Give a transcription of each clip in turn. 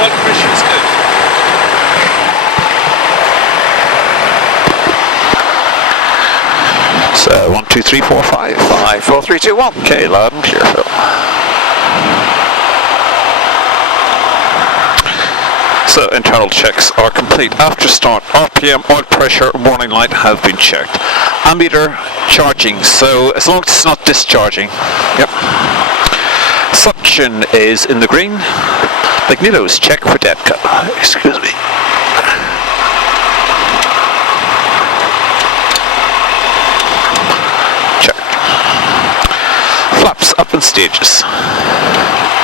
oil pressure is good. So 1, 2, 3, 4, 5. 5, 4, 3, 2, 1. Okay, loud and clear, Phil. So internal checks are complete. After start, RPM, oil pressure, warning light have been checked. Ammeter charging, so as long as it's not discharging. Yep. Suction is in the green. Magnetos check for dead cut. Excuse me. Check. Flaps up in stages.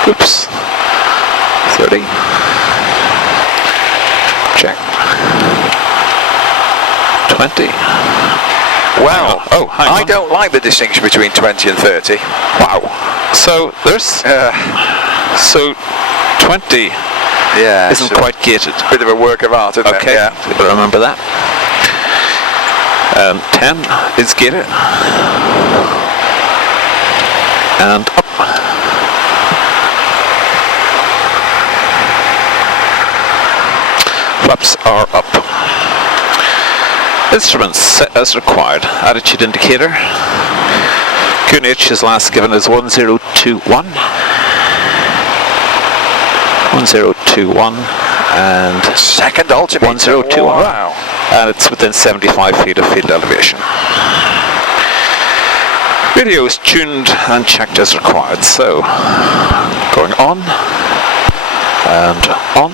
Oops. 30. Check. 20. Well, oh, hang on. I don't like the distinction between 20 and 30. Wow. So there's so 20 isn't quite gated. Bit of a work of art, isn't it? Okay, Yeah. but remember that. 10 is gated. And up. Flaps are up. Instruments set as required. Attitude indicator. QNH is last given as 1021. 1021 and second altimeter. 1021. Wow. And it's within 75 feet of field elevation. Radio is tuned and checked as required. So going on and on.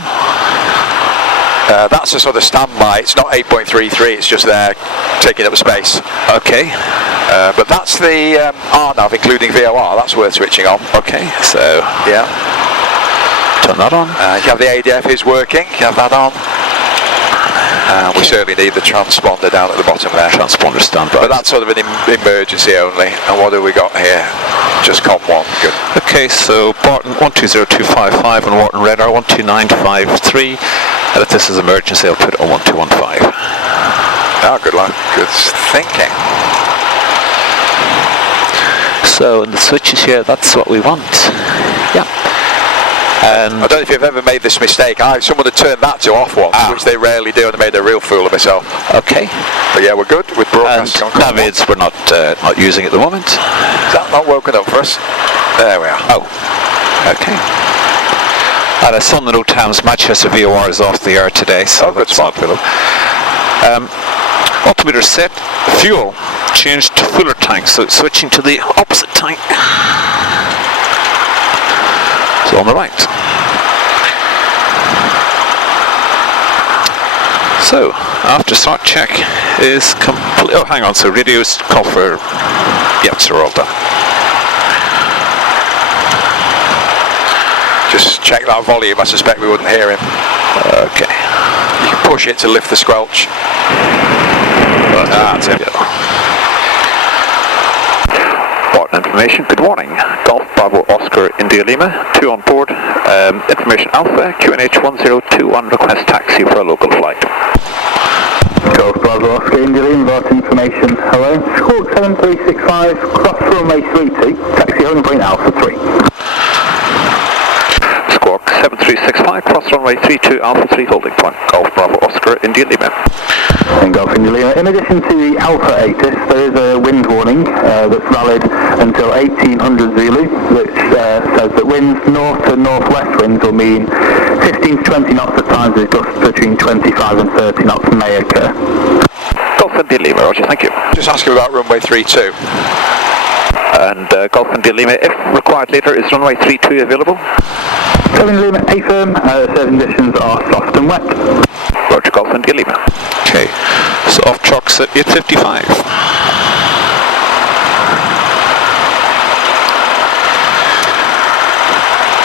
That's a sort of standby. It's not 8.33. It's just there taking up space. Okay. But that's the RNAV, including VOR. That's worth switching on. Okay. So yeah. Turn that on. You have the ADF is working. You have that on. We certainly need the transponder down at the bottom there. Transponder standby. But that's sort of an emergency only. And what have we got here? Just COM1. Good. Okay, so Barton 120255 and Wharton Radar 12953. And if this is emergency, I'll put it on 1215. Oh, good luck. Good thinking. So in the switches here, that's what we want. Yeah. And I don't know if you've ever made this mistake. Someone had turned that to off once, which they rarely do, and I made a real fool of myself. Okay. But yeah, we're good with broadcasting on COM1. Navids we're not using at the moment. Is that not woken up for us? There we are. Oh. Okay. And I saw the No Times Manchester VOR is off the air today, so good spot. Altimeter set, fuel changed to fuller tank, so it's switching to the opposite tank. So on the right. So after start check is complete. Oh, hang on. So radio's call for. Yep, so we're all done. Just check that volume. I suspect we wouldn't hear him. Okay. You can push it to lift the squelch. That's it. Barton information. Good morning. Golf Bravo Oscar India Lima. 2 on board. Information Alpha. QNH 1021. Request taxi for a local flight. Golf Bravo Oscar India Lima. Barton information. Hello. Squawk 7365. Cross runway 32. Taxi home point Alpha 3. Squawk 7365, cross runway 32, Alpha 3 holding point. Golf Bravo Oscar, India Lima. And Golf India Lima. In addition to the Alpha ATIS, there is a wind warning that's valid until 1800 Zulu, which says that winds north to northwest winds will mean 15 to 20 knots at times with gusts between 25 and 30 knots may occur. Golf India Lima, Roger, thank you. Just asking about runway 32. And Golf India Lima, if required later, is runway 32 available? 7 Lima, A firm, certain conditions are soft and wet. Roger, Golf India Lima. Okay, so off trucks at 8:55.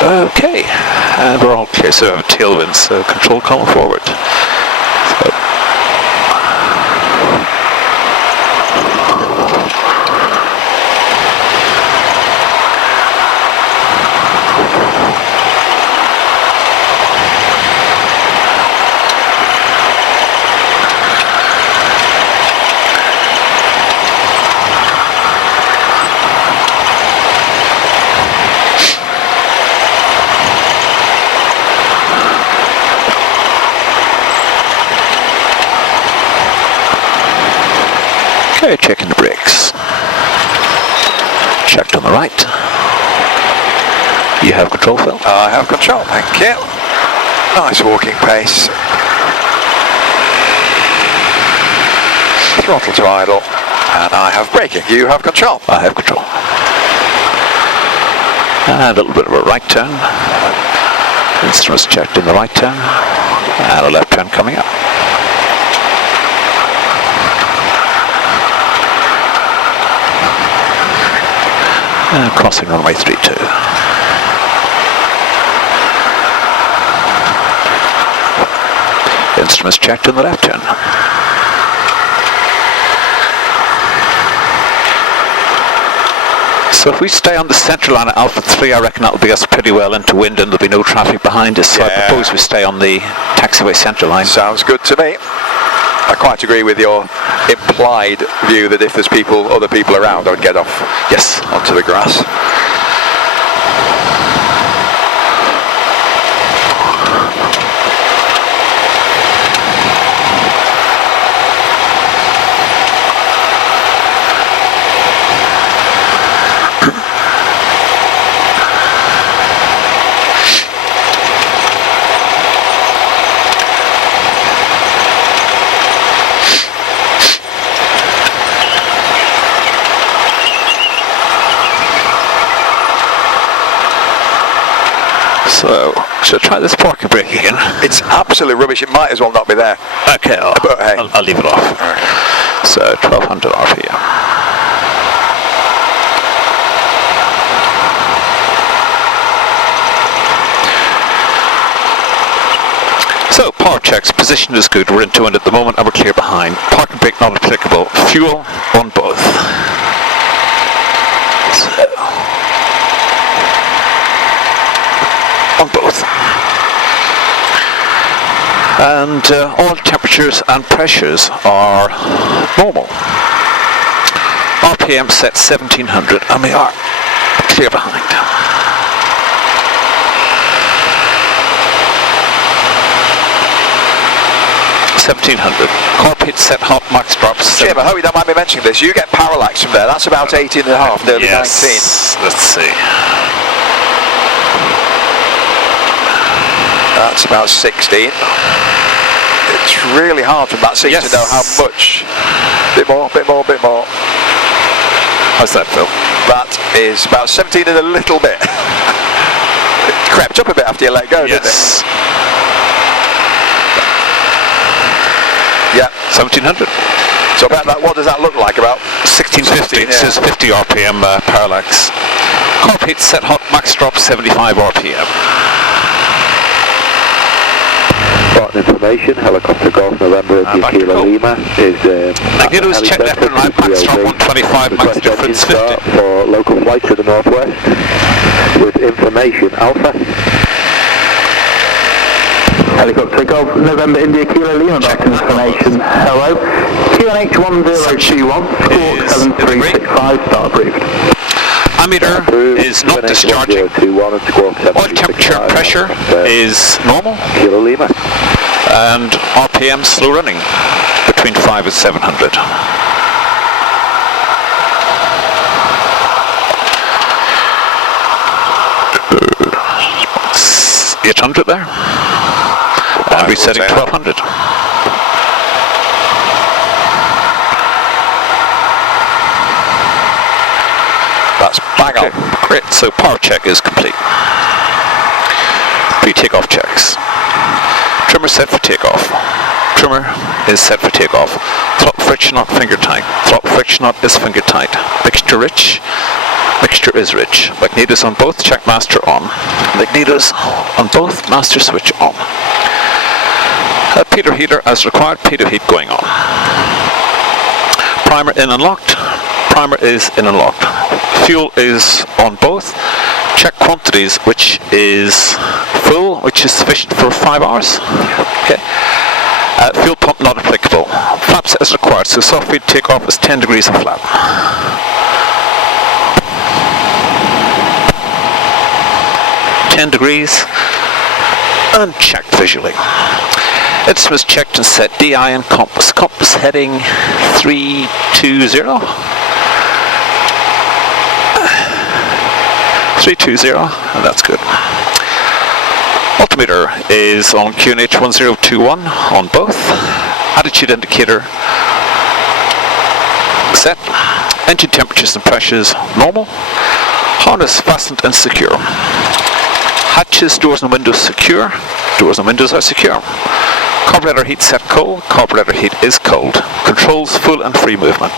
Okay, and we're all clear, so we have a tailwind, so control column forward. So, Okay, checking the brakes. Checked on the right. You have control, Phil? I have control, thank you. Nice walking pace. Throttle to idle. And I have braking. You have control. I have control. And a little bit of a right turn. Instruments checked in the right turn. And a left turn coming up. And crossing runway 32. Instruments checked in the left turn. So if we stay on the central line at Alpha 3, I reckon that'll be us pretty well into wind and there'll be no traffic behind us. So I propose we stay on the taxiway central line. Sounds good to me. I quite agree with your implied view that if there's other people around, I would get off onto the grass. So, should I try this parking brake again? It's absolute rubbish. It might as well not be there. Okay, But hey. I'll leave it off. Right. So, 1200 RPM. So, power checks, position is good, we're in 200 at the moment and we're clear behind. Parking brake not applicable, fuel on both. So, on both. And all temperatures and pressures are normal. RPM set 1700 and we are clear behind. 1700. Carpet set hot, max drops. Jim, I hope you don't mind me mentioning this. You get parallax from there. That's about 18 and a half, nearly 19. Let's see. That's about 16. It's really hard from that seat to know how much. Bit more. How's that, Phil? That is about 17 and a little bit. It crept up a bit after you let go, didn't it? Yeah. 1700. So about that, what does that look like? About 1650. It says 50 RPM parallax. Carpet set hot, max drop 75 RPM. Barton information, helicopter Golf November Kilo Lima is Magnetos check left and right, max drop 125, max difference 50. For local flights to the northwest with information Alpha. Helicopter Golf November India Kilo Lima, back information. Hello. QNH 1021, squawk 7365, start approved. Ammeter is not discharging. Oil temperature and pressure is normal. Kilo Lima. And RPM slow running between 5 and 700. It's 800 there. And resetting 1200. That's bang on. Great, so power check is complete. Pre-takeoff checks. Trimmer set for takeoff. Trimmer is set for takeoff. Throttle friction knot finger tight. Throttle friction knot is finger tight. Mixture rich. Mixture is rich. Magnetos on both, check master on. Magnetos on both, master switch on. Pitot heater as required, pitot heat going on. Primer in and locked. Primer is in and locked. Fuel is on both. Check quantities, which is full, which is sufficient for 5 hours. Okay. Fuel pump not applicable. Flaps as required, so soft feed takeoff is 10 degrees and flap. $10 degrees and checked visually. Instruments checked and set. DI and compass. Compass heading 320. 320, and that's good. Altimeter is on QNH 1021 on both. Attitude indicator set. Engine temperatures and pressures normal. Harness fastened and secure. Hatches, doors and windows secure. Doors and windows are secure. Carburetor heat set cold. Carburetor heat is cold. Controls full and free movement.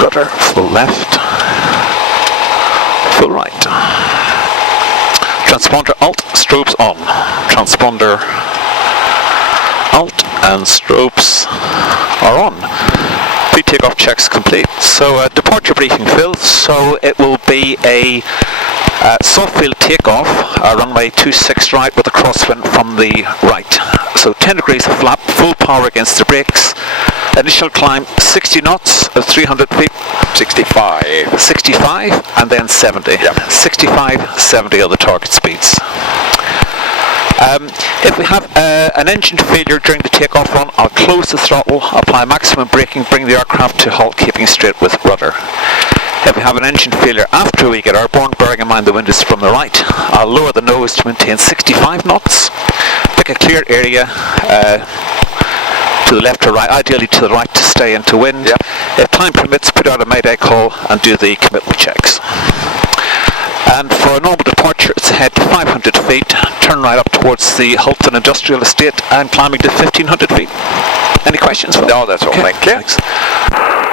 Rudder, full left, full right. Transponder alt, strobes on. Transponder alt and strobes are on. Pre-takeoff checks complete. So departure briefing Phil. So it will be a soft field takeoff, runway 26 right with a crosswind from the right. So 10 degrees of flap, full power against the brakes. Initial climb 60 knots, 300 feet. 65. 65 and then 70. Yep. 65, 70 are the target speeds. If we have an engine failure during the takeoff run, I'll close the throttle, apply maximum braking, bring the aircraft to halt, keeping straight with rudder. If we have an engine failure after we get airborne, bearing in mind the wind is from the right, I'll lower the nose to maintain 65 knots, pick a clear area to the left or right, ideally to the right to stay into wind. Yep. If time permits, put out a mayday call and do the commitment checks. And for a normal departure, it's ahead to 500 feet, turn right up towards the Hulton Industrial Estate and climbing to 1500 feet. Any questions? Phil? No, that's all. Okay. Thank you. Thanks.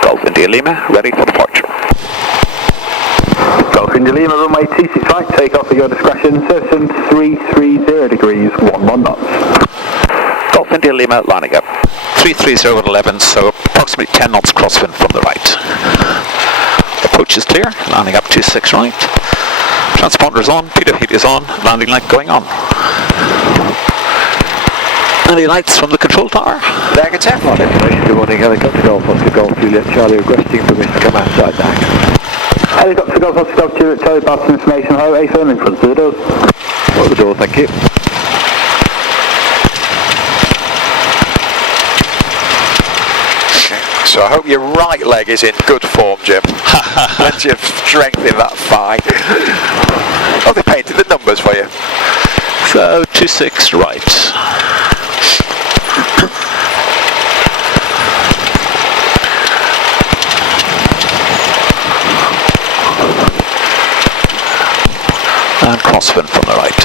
Golf India Lima, ready for departure. Golf India Lima, runway 26 right, take off at your discretion, Cessna 330 degrees, 11 knots. Golf India Lima, lining up. 330 at 11, so approximately 10 knots crosswind from the right. Approach is clear, landing up 26 right. Transponder is on, pitot heat is on, landing light going on. Any lights from the control tower? Negative. Good morning, helicopter Golf, Oscar Golf, Juliet Charlie, requesting permission to come outside now. Helicopter Golf, Oscar Golf, Juliet Charlie, Barton information, highway, firm in front of the doors. Got the door, thank you. So I hope your right leg is in good form, Jim. Plenty of strength in that thigh. Oh, they painted the numbers for you. So 26 right. And crosswind from the right.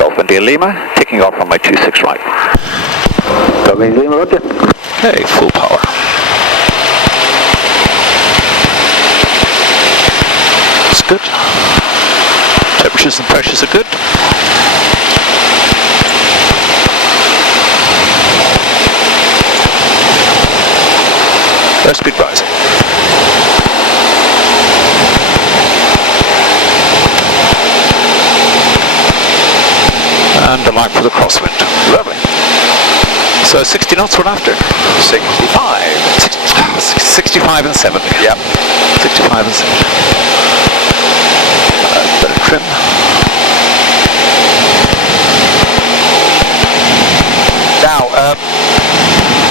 Golf India Lima, taking off on my 26 right. Golf India Lima, roger. Okay, full power. That's good. Temperatures and pressures are good. Airspeed rising. And a line for the crosswind. Lovely. So 60 knots we're after? 65. 65 and 70. Yep. 65 and 70. Bit of trim. Now,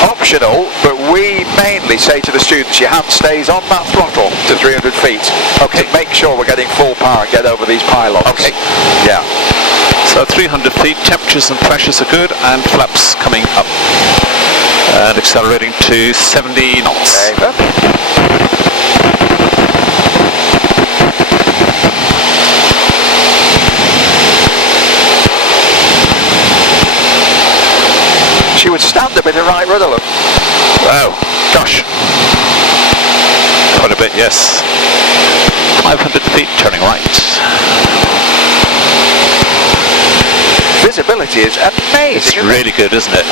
optional, but we mainly say to the students, your hand stays on that throttle to 300 feet. Okay. To make sure we're getting full power and get over these pylons. Okay. Yeah. So 300 feet, temperatures and pressures are good, and flaps coming up. And accelerating to 70 knots. Over. She would stand a bit of right rudder, look. Wow, gosh. Quite a bit, yes. 500 feet, turning right. Visibility is amazing. It's really good, isn't it?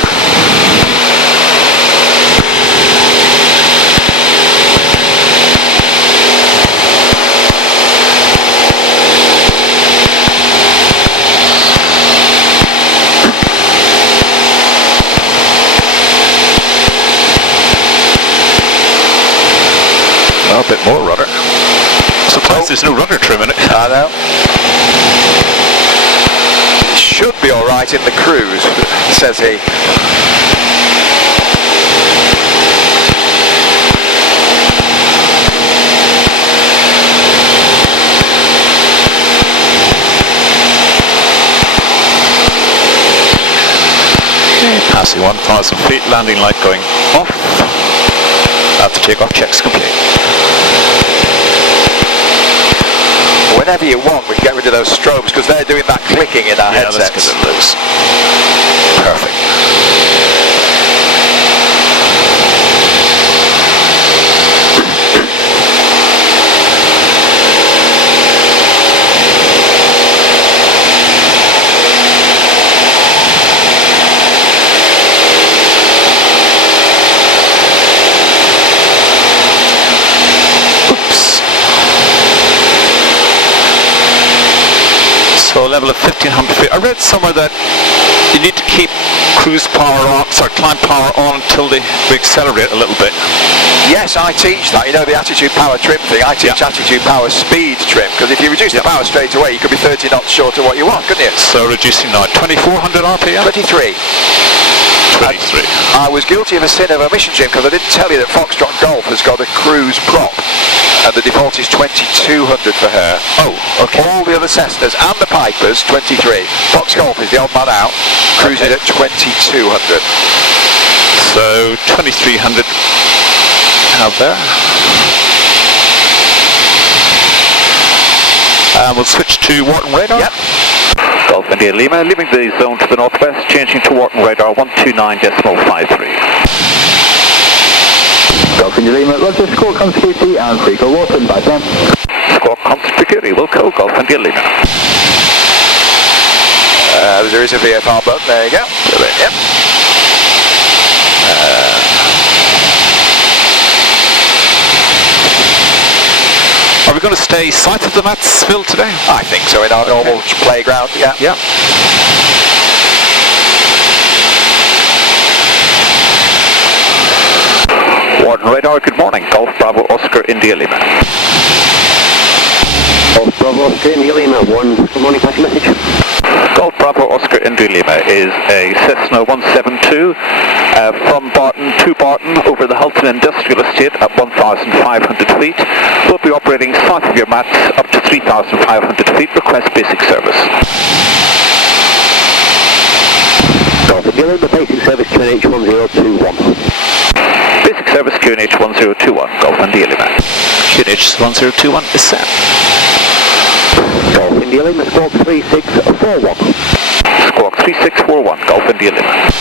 Oh, a bit more rudder. Surprised there's no rudder trim in it. I know. It should be all right in the cruise, says he. Passing 1,000 feet, landing light going off. After takeoff checks complete. Whenever you want, we can get rid of those strobes because they're doing that clicking in our headsets. Let's get it loose. Perfect. So a level of 1,500 feet. I read somewhere that you need to keep cruise power on, climb power on until we accelerate a little bit. Yes, I teach that. You know the attitude power trim thing? I teach attitude power speed trim because if you reduce the power straight away, you could be 30 knots short of what you want, couldn't you? So reducing now 2,400 RPM? 23. 23. I was guilty of a sin of omission, Jim, because I didn't tell you that Foxtrot Golf has got a cruise prop. And the default is 2,200 for her. Oh, okay. All the other Cessnas and the Pipers, 23. Fox Golf is the odd man out, cruising at 2,200. So 2,300 out there. And we'll switch to Wharton radar. Yep. Golf India Lima, leaving the zone to the northwest, changing to Wharton radar 129.53. Golf India Lima, Roger, score continuity and free call Wharton, bye then. Score continuity, will call Golf India Lima. There is a VFR button, there you go. Yep. Are we going to stay south of the Matsville today? I think so, in our normal playground, yeah. Yeah. Wharton radar, good morning. Golf Bravo Oscar India Lima. Golf Bravo Oscar India Lima, good morning, pass your message. Golf Bravo Oscar India Lima is a Cessna 172 from Barton to Barton over the Hulton Industrial Estate at 1,500 feet. We'll be operating south of your mats up to 3,500 feet. Request basic service. Golf India Lima, basic service QNH 1021. Basic service QNH 1021, Golf India Lima. QNH 1021 is set. Golf India Lima, squawk 3641. Squawk 3641, Golf India Lima.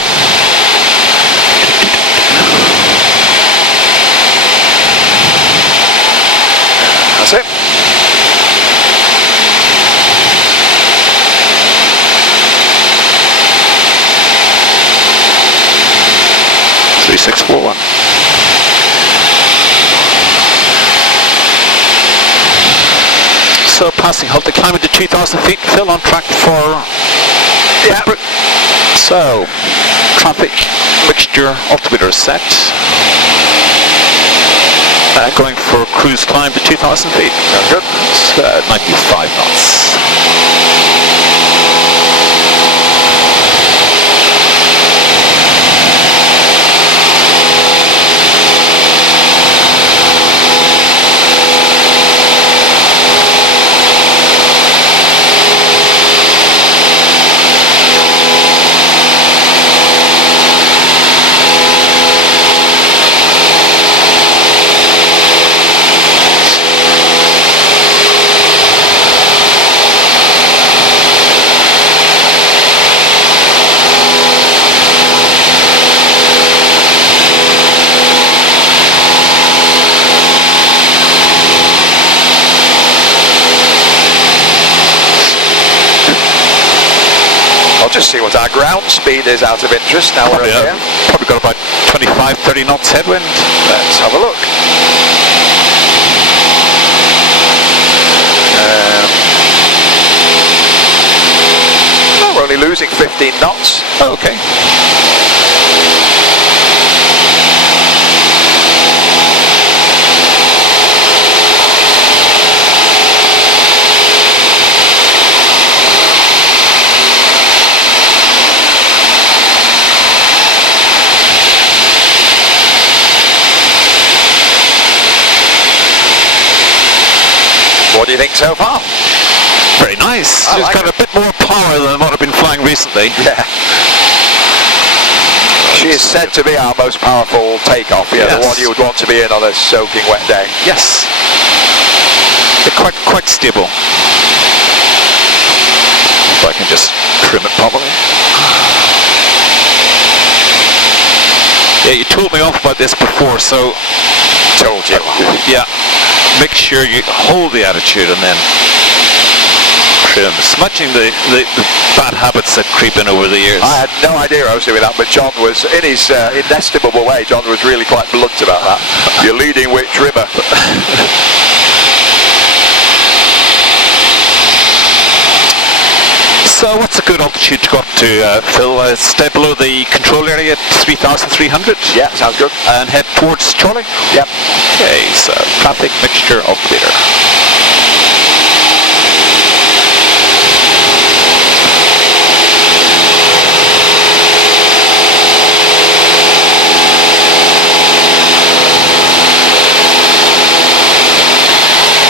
That's it. .3641. So passing Hull to climbing to 2,000 feet, Phil on track for... Yeah. So, traffic mixture altimeter set. Going for cruise climb to 2,000 feet. Good. It's 95 knots. Just see what our ground speed is out of interest now we're up here. Probably got about 25, 30 knots headwind. Let's have a look. We're only losing 15 knots. Oh, okay. What do you think so far? Very nice. I It's like got a bit more power than what I've been flying recently. Yeah. She is said to be our most powerful takeoff, the one you would want to be in on a soaking wet day. Yes. They're quite stable. If I can just trim it properly. Yeah, you told me off about this before, so... Told you. Yeah. Make sure you hold the attitude and then trim. Smudging the bad habits that creep in over the years. I had no idea I was doing that, but John was, in his inestimable way, John was really quite blunt about that. You're leading with trimmer. So what's a good altitude to go up to, Phil? Stay below the control area at 3,300? Yeah, sounds good. And head towards Charlie? Yep. Okay, so traffic mixture altimeter.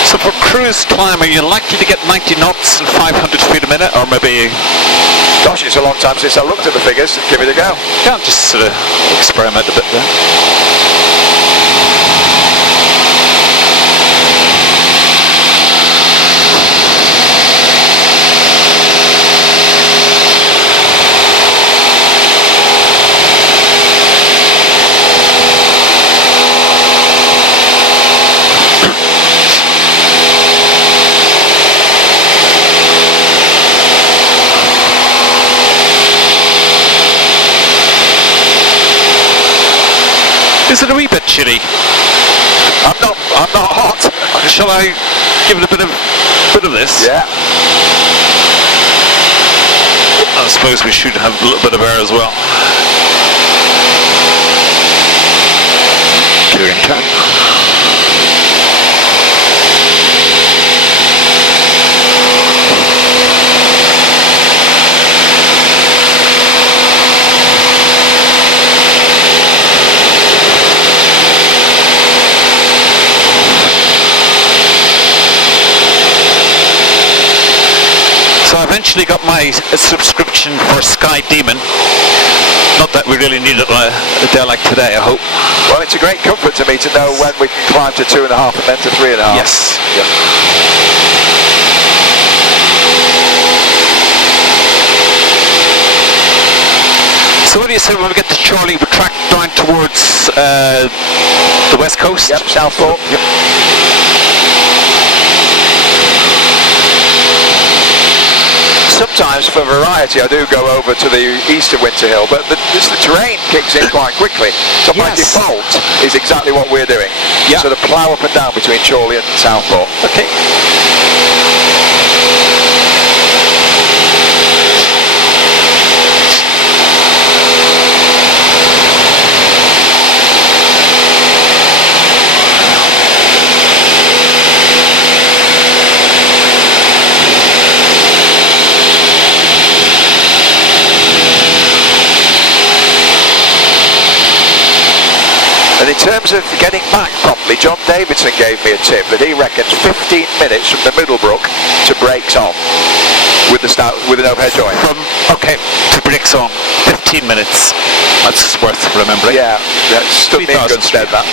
So for cruise climb, are you likely to get 90 knots and 500 feet a minute, or maybe... Gosh, it's a long time since I looked at the figures. Give it a go. Yeah, just sort of experiment a bit there. Is it a wee bit chilly? I'm not hot. Shall I give it a bit of this? Yeah. I suppose we should have a little bit of air as well. Clearing turn. So I eventually got my subscription for Sky Demon. Not that we really need it on a day like today, I hope. Well, it's a great comfort to me to know when we can climb to 2.5 and then to 3.5. Yes. Yep. So what do you say when we get to Charlie, we track down towards the west coast? Yep, Southport. Yep. Sometimes, for variety, I do go over to the east of Winter Hill, but the terrain kicks in quite quickly. So my default is exactly what we're doing. Yeah. Sort of plough up and down between Chorley and Southport. Okay. And in terms of getting back properly, John Davidson gave me a tip that he reckons 15 minutes from the Middlebrook to brakes on with an overhead joint. Okay, to brakes on, 15 minutes. That's worth remembering. Yeah, that stood me in good stead, that.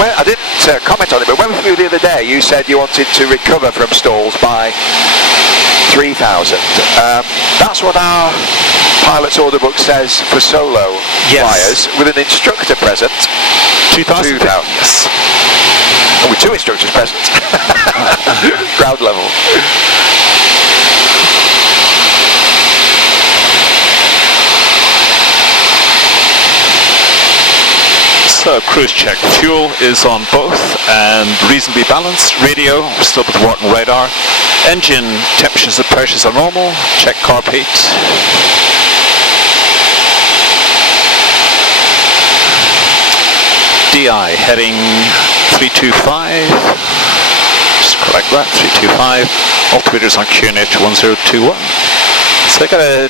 I didn't comment on it, but when we flew the other day, you said you wanted to recover from stalls by 3,000. That's what our pilot's order book says for solo flyers, with an instructor present. 2,000. Yes. And with 2 instructors present. Ground level. So cruise check. Fuel is on both and reasonably balanced. Radio, we're still with Barton radar. Engine temperatures and pressures are normal. Check carb heat. DI heading 325. Just correct that, 325. Altimeter's on QNH 1021. So I got to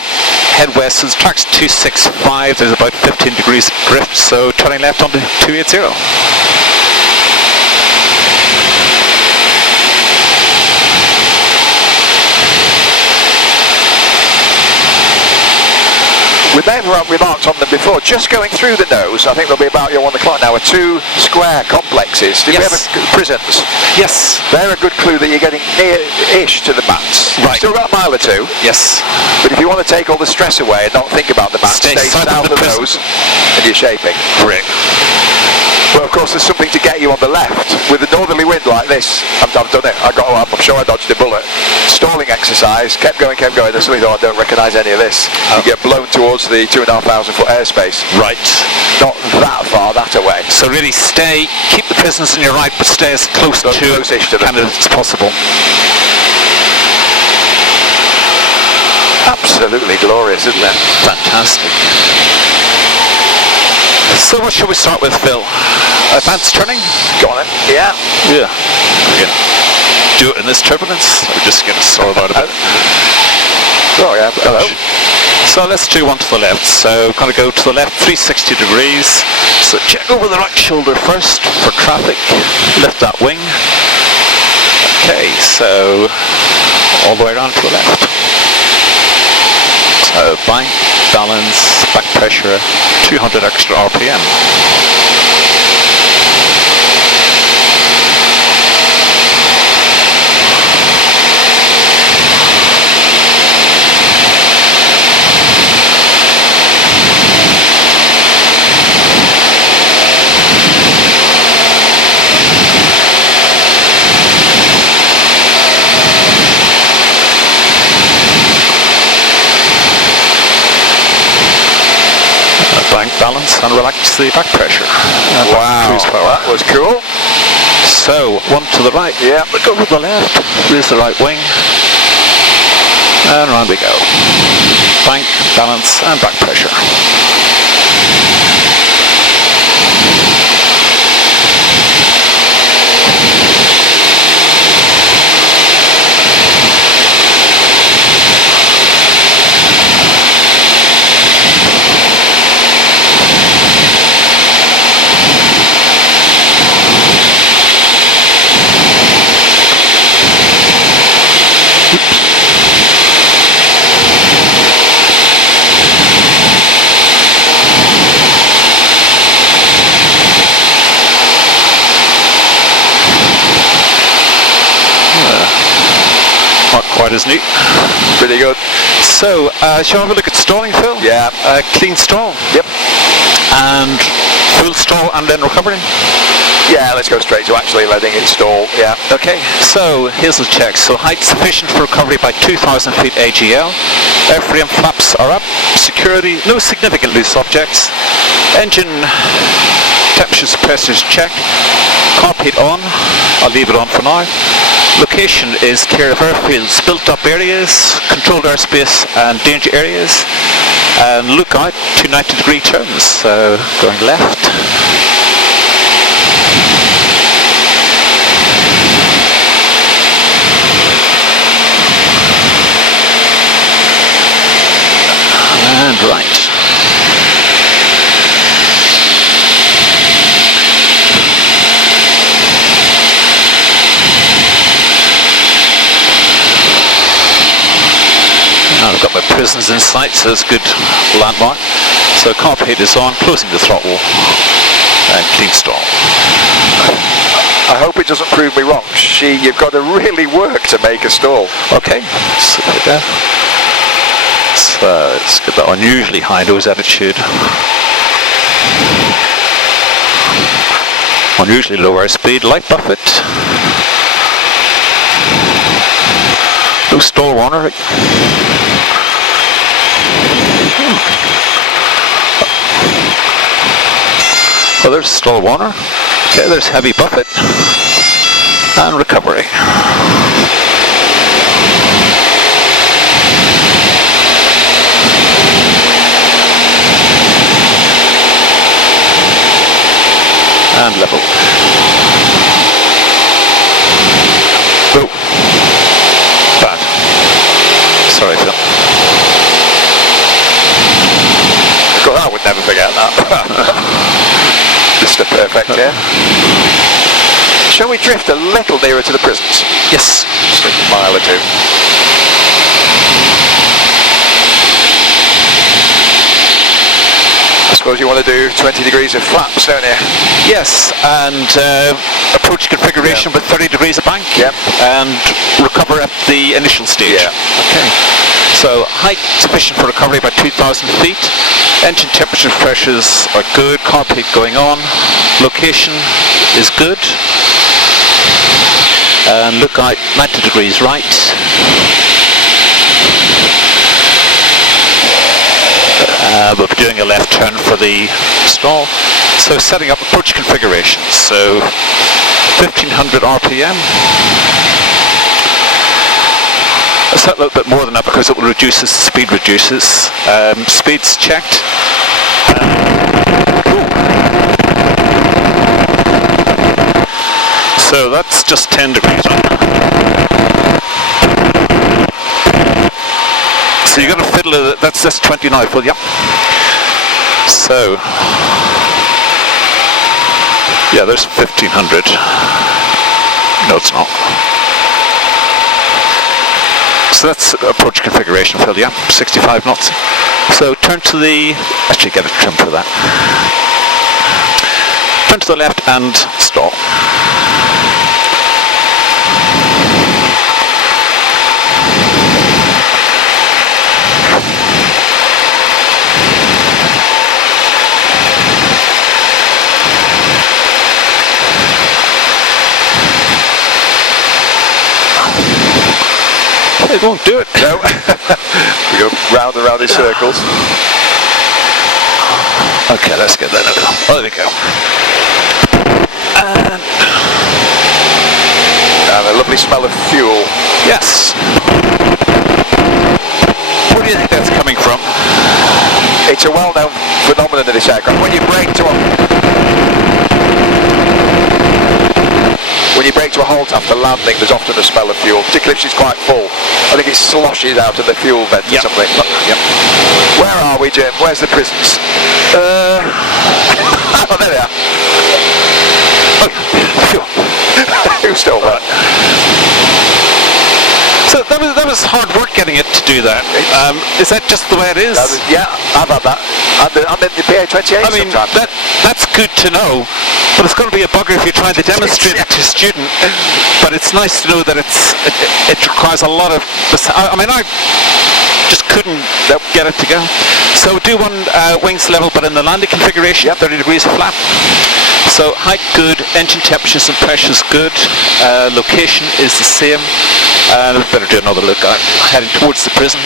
head west, so the track's 265, there's about 15 degrees drift, so turning left onto 280. We may have remarked on them before, just going through the nose, I think they'll be about your 1 o'clock now, are two square complexes. Did we have prisons? Yes. They're a good clue that you're getting near-ish to the mats. Right. Still got a mile or two. Yes. But if you want to take all the stress away and not think about the mats, stay south of the nose and you're shaping. Correct. Well, of course, there's something to get you on the left. With a northerly wind like this, I've done it. I'm sure I dodged a bullet. Stalling exercise, kept going. I suddenly thought, I don't recognise any of this. You get blown towards the 2,500 foot airspace. Right. Not that far that away. So really keep the prisons on your right, but stay as close to them as possible. Absolutely glorious, isn't it? Fantastic. So what shall we start with, Phil? Advanced turning? Go on then. Yeah. Yeah. Do it in this turbulence. We're just going to sort out a bit. Oh yeah. Hello. So let's do one to the left. So we're going to go to the left 360 degrees. So check over the right shoulder first for traffic. Lift that wing. Okay, so all the way around to the left. So bank, balance, back pressure, 200 extra RPM. Bank balance and relax the back pressure. Wow, that was cool. So, one to the right. Yeah. We go with the left. Raise the right wing. And round we go. Bank, balance and back pressure. Not quite as neat. Pretty good. So, shall we have a look at stalling, Phil? Yeah. Clean stall. Yep. And full stall and then recovery? Yeah, let's go straight to actually letting it stall. Yeah. Okay, so here's the check. So height sufficient for recovery by 2,000 feet AGL. Airframe flaps are up. Security, no significant loose objects. Engine temperature suppressors check. Cockpit on. I'll leave it on for now. Location is clear of airfields, built up areas, controlled airspace and danger areas. And look out to 90-degree turns. So going left. And right. Now I've got my prisons in sight, so it's a good landmark. So cockpit is on, closing the throttle, and clean stall. I hope it doesn't prove me wrong. You've got to really work to make a stall. Okay, so there we go. So let's get that unusually high nose attitude. Unusually low airspeed, light buffet. No stall warner. Well, there's stall warner. Okay, there's heavy buffet and recovery. And level. Sorry, Phil. God, I would never forget that. Mr. Perfect here. Shall we drift a little nearer to the prisons? Yes. Just a mile or two. I suppose you want to do 20 degrees of flaps, don't you? Yes, and approach configuration with 30 degrees of bank. Yep. And recover at the initial stage. Yeah. Okay. So height sufficient for recovery about 2,000 feet. Engine temperature pressures are good. Carb heat going on. Location is good. And look out 90 degrees right. We'll be doing a left turn for the stall. So setting up approach configuration. So 1500 RPM. I'll set a little bit more than that because it will reduce as the speed reduces. Speed's checked. So that's just 10 degrees on. So you got to fiddle with it. That's 29 full, yep. So, yeah, there's 1500. No, it's not. So that's approach configuration, Phil, yeah, 65 knots. So turn to the, actually get a trim for that. Turn to the left and stall. It won't do it. No. We go round and round in circles. Okay, let's get that over. Oh, there we go. And a lovely smell of fuel. Yes. Where do you think that's coming from? It's a well-known phenomenon of this aircraft. When you brake to a halt after landing, there's often a smell of fuel, particularly if she's quite full. I think it sloshes out of the fuel vent or something. Yep. Where are we, Jim? Where's the prisons? Oh, there they are. Oh, fuel. Who stole that? So that was hard work getting it to do that. Is that just the way it is? Yeah, I've had that. I'm in the PA-28 I mean, sometimes. that's good to know, but it's going to be a bugger if you're trying to demonstrate it to a student. But it's nice to know that it requires a lot of. I mean, I just couldn't get it to go. So do one wings level, but in the landing configuration, 30 degrees of flap. So height good, engine temperatures and pressures good, location is the same. Better do another look out, heading towards the prison.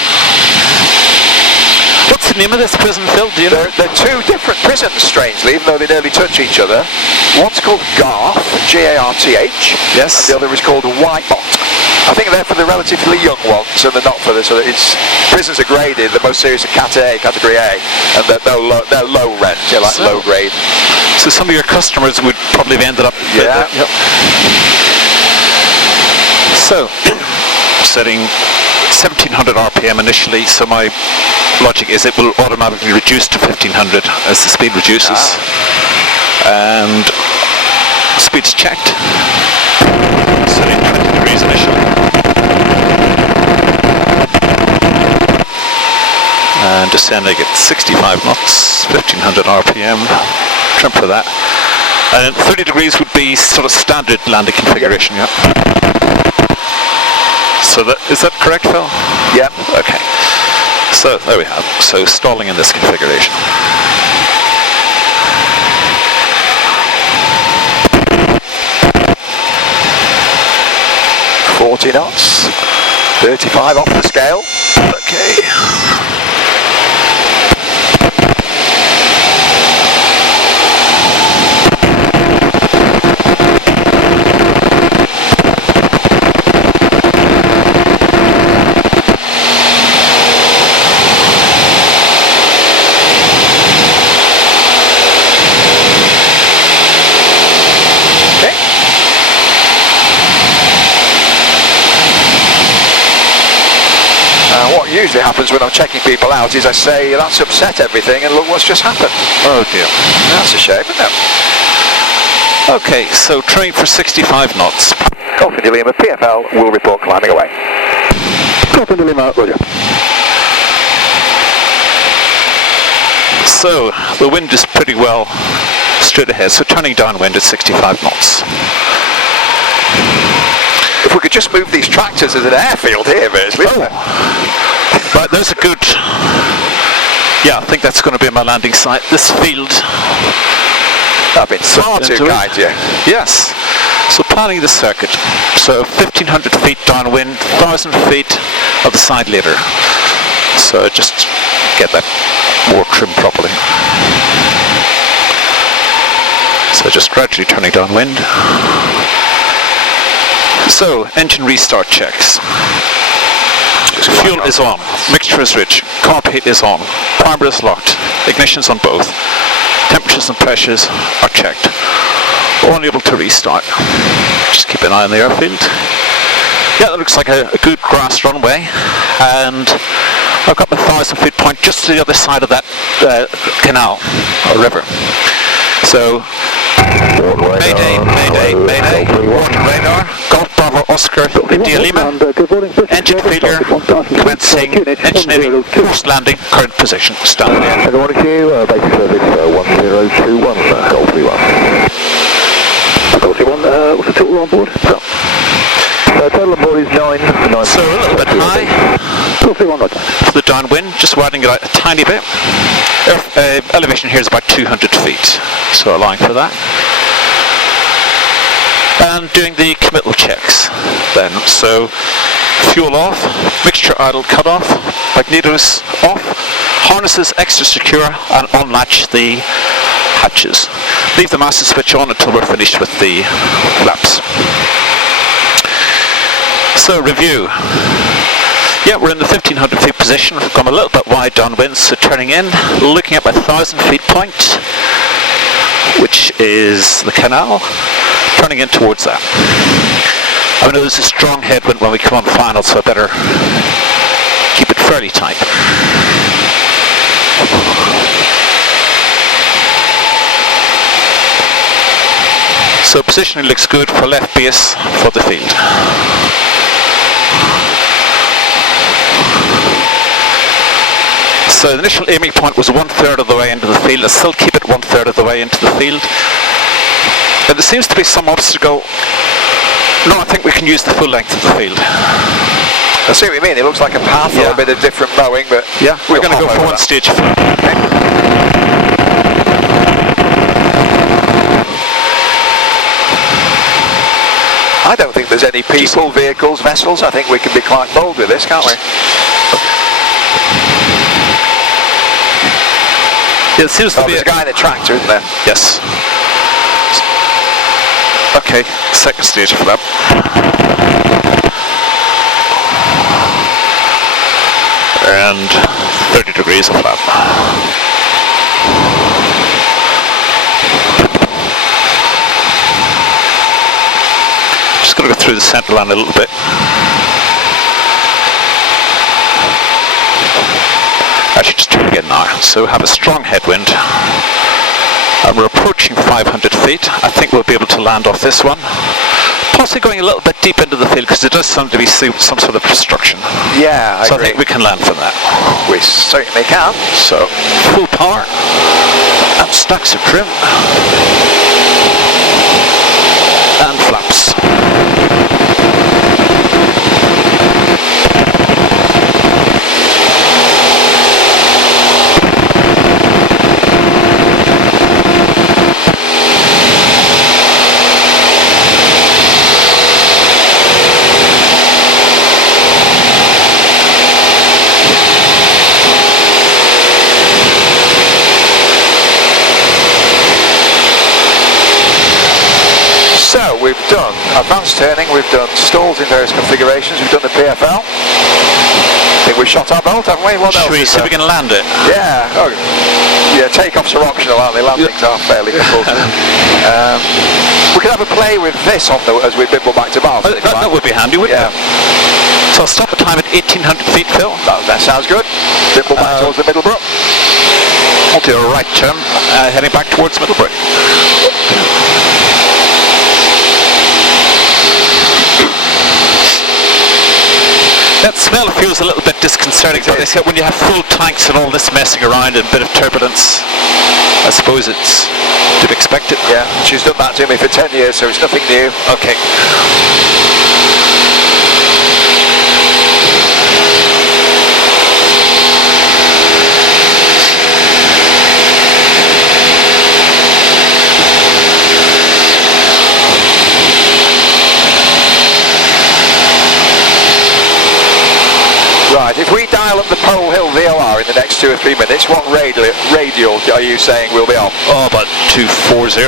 What's the name of this prison, Phil? Do you know? They're two different prisons, strangely, even though they nearly touch each other. One's called Garth, G-A-R-T-H, Yes. and the other is called Whitebot. I think they're for the relatively young ones, and they're not for the sort of. Prisons are graded. The most serious are Cat A, Category A, and they're low rent, like low grade. So some of your customers would probably have ended up. Yeah. Yep. So, setting 1700 RPM initially, so my logic is it will automatically reduce to 1500 as the speed reduces. And speed's checked. Setting 20 degrees initially. And descending at 65 knots, 1500 RPM. Trim for that. And 30 degrees would be sort of standard landing configuration, yeah. So is that correct, Phil? Yep. Okay. So there we have. So stalling in this configuration. 40 knots, 35 off the scale. Okay. usually happens when I'm checking people out is I say, that's upset everything, and look what's just happened. Oh dear. That's a shame, isn't it? Okay, so trimming for 65 knots. Golf India Lima, PFL will report climbing away. Golf India Lima, roger. So the wind is pretty well straight ahead, so turning downwind at 65 knots. If we could just move these tractors as an airfield here, basically. Right, there's a good... Yeah, I think that's going to be my landing site. This field... I've been far too kind to you. Yes. So planning the circuit. So 1,500 feet downwind, 1,000 feet of the side leader. So just get that more trimmed properly. So just gradually turning downwind. So engine restart checks. Fuel is on, mixture is rich, carb is on, primer is locked, ignition's on both, temperatures and pressures are checked. Only able to restart. Just keep an eye on the airfield. Yeah, that looks like a good grass runway, and I've got my 1,000 feet point just to the other side of that canal or river. So Mayday, Mayday, Mayday, water radar, Golf Bravo Oscar, India Lima, engine failure, commencing, engineering, forced landing, current position, stand by. Good morning to you, basic service 1021, Golf 31. Golf 31, what's the total on board? Total on board is 9. So a little bit high. Golf 31, roger. For the downwind, just widening it out a tiny bit. Elevation here is about 200 feet, so allowing for that. And doing the committal checks then. So fuel off, mixture idle cut off, magnetos off, harnesses extra secure, and unlatch the hatches. Leave the master switch on until we're finished with the flaps. So review. Yeah, we're in the 1,500 feet position. We've gone a little bit wide downwind, so turning in, looking at my 1,000 feet point, which is the canal, turning in towards that. I know there's a strong headwind when we come on final, so I better keep it fairly tight. So positioning looks good for left base for the field. So the initial aiming point was 1/3 of the way into the field. Let's still keep it 1/3 of the way into the field. But there seems to be some obstacle. No, I think we can use the full length of the field. I see what you mean. It looks like a path or a bit of different mowing, but yeah, we're going to go for one stage. Okay. I don't think there's any people, vehicles, vessels. I think we can be quite bold with this, can't we? Yeah, it seems to be there's a guy in a tractor, isn't there? Yes. Okay, second stage flap. And 30 degrees of flap. Just going to go through the centre line a little bit. Actually, just do it again now. So we have a strong headwind. And we're approaching 500 feet. I think we'll be able to land off this one. Possibly going a little bit deep into the field because there does seem to be some sort of obstruction. Yeah, I agree. I think we can land from that. We certainly can. So, full power and stacks of trim and flaps. So we've done advanced turning, we've done stalls in various configurations, we've done the PFL. I think we've shot our bolt, haven't we? What else? Should we see if we can land it? Yeah. Oh, yeah, takeoffs are optional, aren't they? Landings are fairly compulsory. We could have a play with this on the, as we bimble back to Barton. That would be handy, wouldn't it? So I'll stop at time at 1800 feet, Phil. That sounds good. Dimple back towards the Middlebrook. I'll do a right turn, heading back towards Middlebrook. That smell feels a little bit disconcerting, but they said when you have full tanks and all this messing around and a bit of turbulence, I suppose it's to be expected. Yeah, she's done that to me for 10 years, so it's nothing new. Okay. Right, if we dial up the Pole Hill VOR in the next 2 or 3 minutes, what radial are you saying we'll be on? Oh, about 240,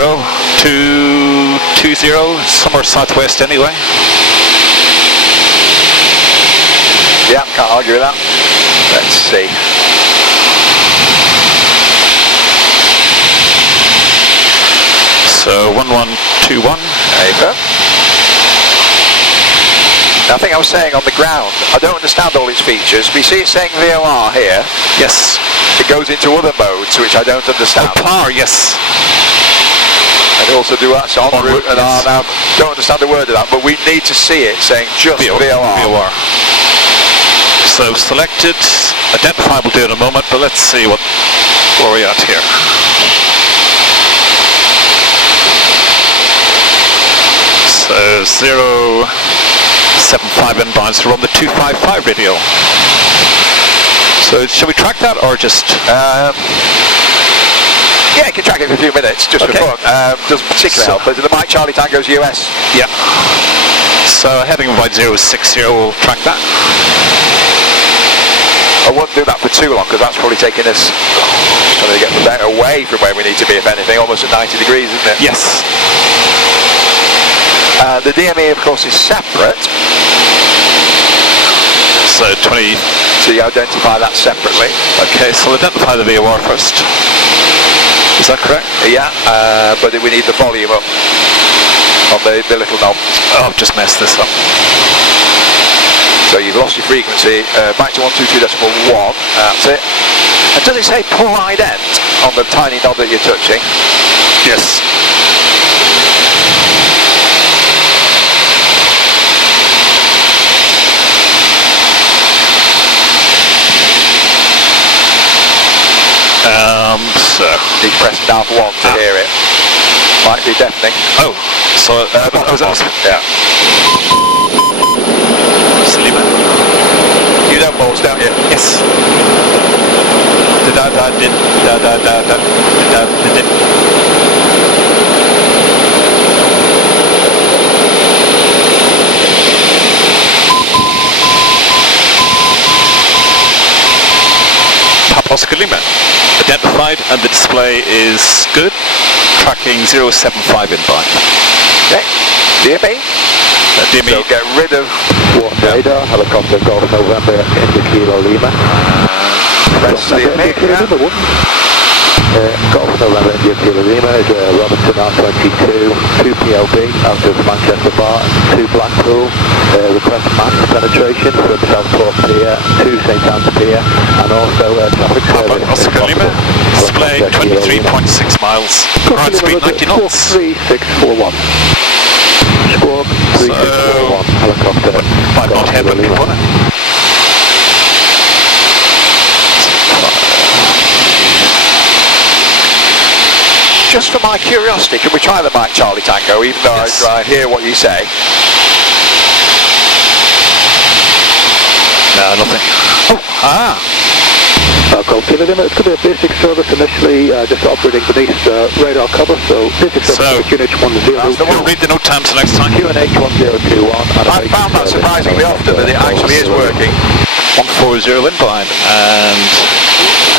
220, somewhere southwest anyway. Yeah, can't argue with that. Let's see. So 1121. Paper. I think I was saying on the ground, I don't understand all its features, but you see it saying VOR here. Yes. It goes into other modes, which I don't understand. Oh, power, yes. And also do that en route and yes. now don't understand a word of that, but we need to see it saying just VOR. So selected, identify will do in a moment, but let's see where we're at here. So 075 inbounds to run the 255 radio. So shall we track that or just? Yeah, you can track it for a few minutes just for fun. Doesn't particularly help. But the Mike Charlie Tango's US. Yeah. So heading about 060, we'll track that. I won't do that for too long because that's probably taking us trying to get the better away from where we need to be, if anything, almost at 90 degrees, isn't it? Yes. The DME, of course, is separate. So 20. So you identify that separately. Okay, so we'll identify the VOR first. Is that correct? Yeah, but we need the volume up on the little knob. Oh, I've just messed this up. So you've lost your frequency back to 122.1. That's it. And does it say pull ident on the tiny knob that you're touching? Yes. So you press down for 1 to hear it. Might be deafening. Oh, so yeah. Salima. You know balls, don't you? Yes. Did. Oscar Lima. Identified and the display is good. Tracking 075 inbound. Okay. DME? DME. So get rid of radar, helicopter Golf November into Kilo Lima. Press DME. Golf November India Kilo Lima is Robertson R22, 2 PLB out of Manchester Barton, 2 Blackpool, request max penetration from Southport Pier, 2 St Anne's Pier, and also traffic service. Oscar Lima, display 23.6 miles, ground speed 90 knots. 3641. Squawk 3641, helicopter. Might not have it before that. Just for my curiosity, can we try the Mike Charlie Tango, even though yes. I hear what you say? No, nothing. Oh, Golf Kilo Lima, it's going to be a basic service initially, just operating beneath radar cover, so basic service QNH 1021. We'll read the note times the next time. QNH 1021. I found that surprisingly often that it actually is working. 140 inbound and...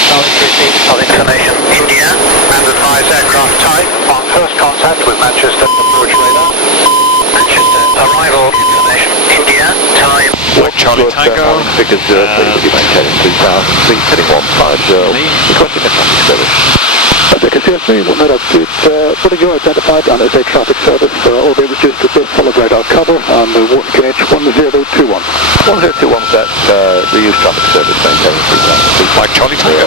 Information India and advise aircraft type on first contact with Manchester approach radar. Manchester arrival information India time. Mike Charlie Tango. Figures 0, please maintain 3000 feet, heading 150. Requesting a traffic service. Ticket CSV, we'll note that putting you identified and as a traffic service, all be reduced to this solid radar cover and the Warden KH 1021. 1021's that the use traffic service maintaining Like Charlie Tango.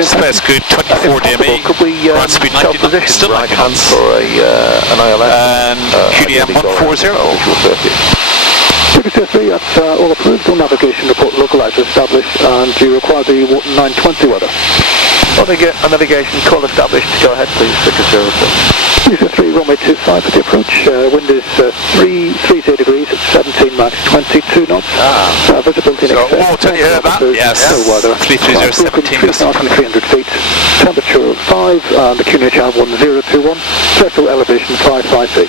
Space good, 24 DME, could we ground speed 90 knots, still 90 knots. For an ILS And QDM 140. CSV, that's all approved. All navigation report localizer established, and do you require the Warden 920 weather? A navigation call established. Go ahead, please. Ticket service. 3 runway 25 for the approach. Wind is 30 degrees at 17 max 22 knots. Visibility in So, excess. Walton, you heard that? Yes. No weather. 33017. 3,300 feet. Temperature 5 and the QNH 1021. Threshold elevation 55 feet.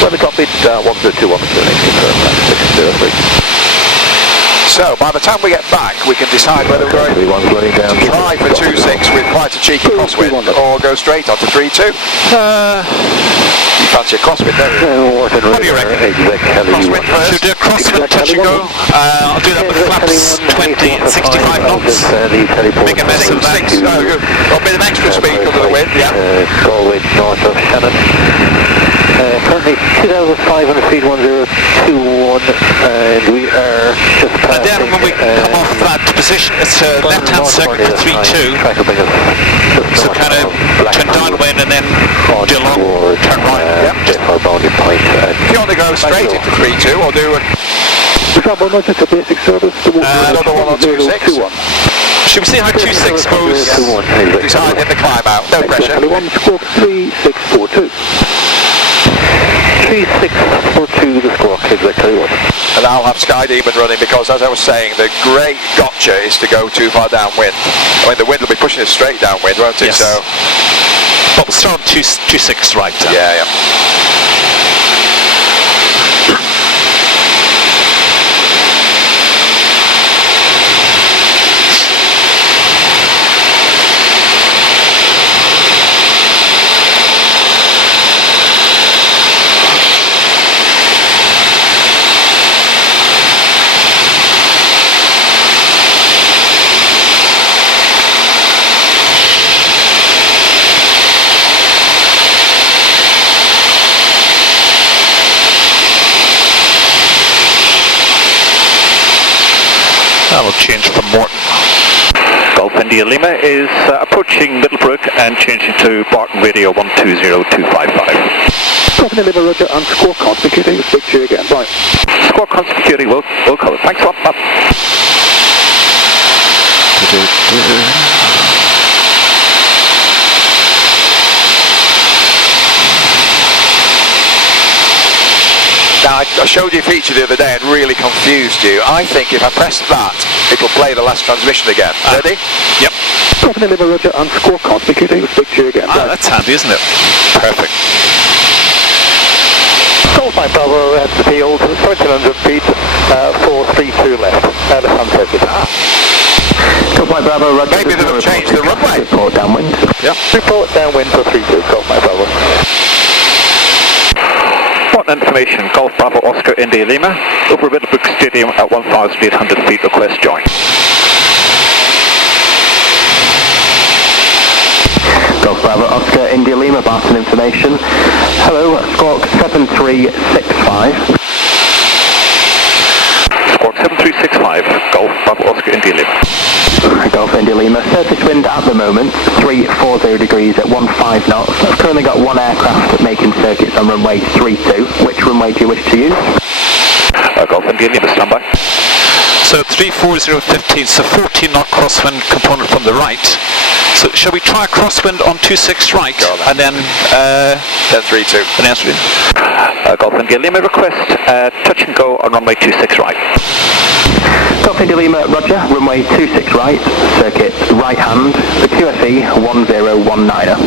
When we copied 1021 So, by the time we get back, we can decide whether we're going to try for 2.6 with quite a cheeky crosswind or go straight onto 3.2. You fancy a crosswind, don't you? What do you reckon? Crosswind first. Should we do a crosswind touch and go? I'll do that with flaps 20 and 65 knots. Make a mess of that. A bit of extra speed under the wind, yeah. Galway north of Shannon. Currently 2,500 feet 1021, and we are just And then when we come off that position, it's a left-hand circuit for 3.2. So kind of turn downwind and then do a long turn right. If you want to go straight into 3.2 or do a basic service. another one on 2.6. Should we see how 2.6 goes? Decide in the climb out, no pressure. 3642. 3642, the squawk, exactly what. And I'll have Sky Demon running because, as I was saying, the great gotcha is to go too far downwind. I mean, the wind will be pushing us straight downwind, won't it? Yes. So, But we'll start on 2.6 right. yeah. That'll change from Morton. Golf India Lima is approaching Middlebrook and changing to Barton Radio 120255. Golf India Lima, Roger, and squawk consecutive. Speak to you again. Bye. Squawk consecutive will cover. Thanks a lot, Bob. Now, I showed you a feature the other day and really confused you. I think if I press that, it'll play the last transmission again. Ready? Yep. Golf India Lima, Roger, and squawk consecutive. Speak to you again. Bye. That's handy, isn't it? Perfect. Golf Mike Bravo at the field, 1300 feet, 432 left. Left-hand circuit. Golf Mike Bravo, Roger. Maybe they'll change the runway. Report downwind. Yep. Report downwind for 32. Golf Mike Bravo. Important information, Golf Bravo Oscar India Lima, over Middlebrook Stadium at 1,800 feet, request join. Golf Bravo Oscar India Lima, Barton information. Hello, squawk 7365. Squawk 7365, Golf Bravo Oscar India Lima. Golf India Lima, surface wind at the moment 340 degrees at 15 knots. I've currently got one aircraft making circuits on runway 32. Which runway do you wish to use? Golf India Lima, standby. So 34015, so 14 knot crosswind component from the right. So shall we try a crosswind on 2.6 right and then 1032. an answer? Golf India Lima, request touch and go on runway 26 right. Golf India Lima, Roger, runway 26 right, circuit right hand, the QFE 1019.